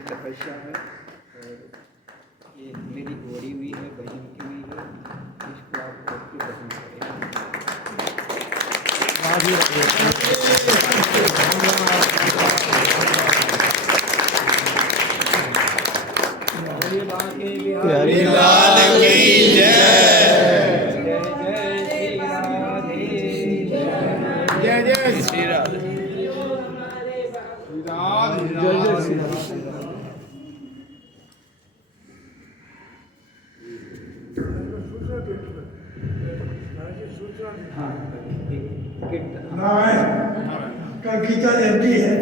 तपस्या है, और ये मेरी घोड़ी हुई है, भजन की हुई है, इसको आप करके भजन जय जय श्री राधे। कल गीता जयंती है,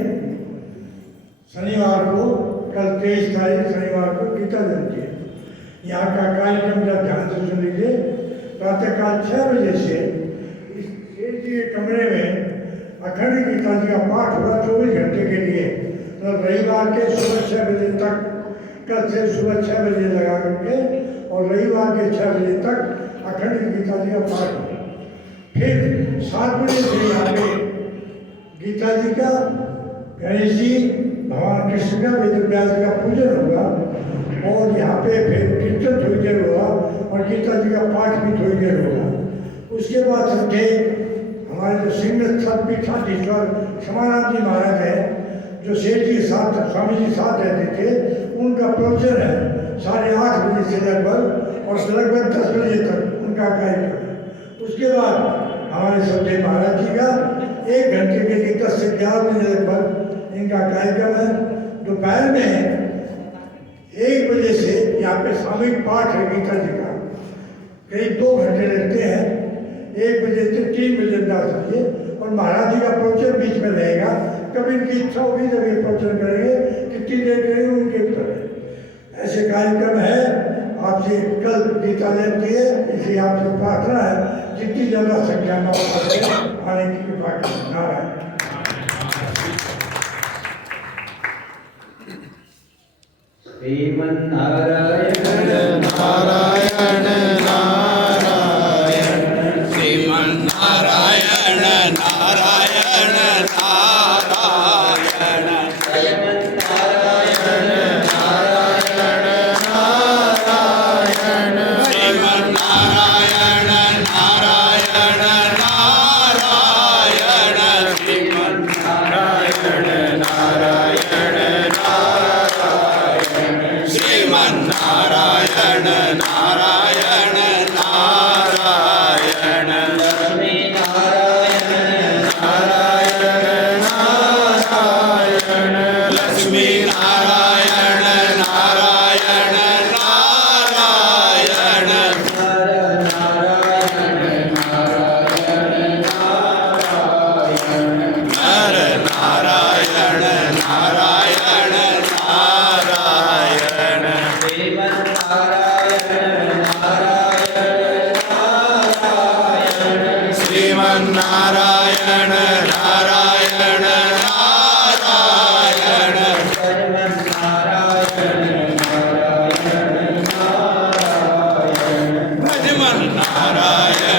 शनिवार को, कल 23 तारीख शनिवार को गीता जयंती है। यहाँ का कार्यक्रम का ध्यान से सुन लीजिए। प्रातःकाल 6 बजे से इस सेठ जी के कमरे में अखंड गीता जी का पाठ होगा 24 घंटे के लिए। तो रविवार के सुबह 6 बजे तक, कल से सुबह 6 बजे लगा करके, और रविवार के 6 बजे तक अखंड गीता जी का पाठ होगा। फिर 7 बजे से यहाँ पे गीता जी का, गणेश जी, भगवान कृष्ण का, वेद व्यास का पूजन होगा, और यहाँ पे फिर कीर्तन थोड़ी देर होगा, और गीता जी का पाठ भी थोड़ी देर होगा। उसके बाद समझे हमारे जो सिंह पीठाधीश्वर समानाथ जी महाराज हैं, जो सेठ जी के साथ, स्वामी जी साथ रहते थे, उनका प्रवचन है 8:30 बजे से लगभग और लगभग 10 बजे तक उनका कार्यक्रम है। उसके बाद हमारे सब्जी महाराज जी का 1 घंटे के लिए 10 से 11 बजे लगभग इनका कार्यक्रम है। दोपहर में 1 बजे से यहाँ पे सामूहिक पाठ है गीता जी का, करीब 2 घंटे लगते हैं। 1 बजे से 3 बजे जा सकते और महाराज जी का प्रवचन बीच में रहेगा। कभी इनकी इच्छा होगी जब ये प्रवचन करेंगे, कितनी देर करेंगे उनके ऊपर है। ऐसे कार्यक्रम है। आपसे कल गीता जयंती है, इसलिए आपसे प्रार्थना है जितनी ज़्यादा संख्या में आने की कृपा करना है। श्रीमन्नारायण नारायण नारायण श्रीमन्नारायण नारायण नारायण श्रीमन्नारायण नारायण नारायण श्रीमन्नारायण नारायण नारायण श्रीमन्नारायण नारायण श्रीमन्नारायण नारायण नारायण लक्ष्मी नारायण नारायण नारायण लक्ष्मी नारायण नारायण नारायण नर नारायण नारायण नारायण श्रीमन्नारायण नारायण नारायण भजमन नारायण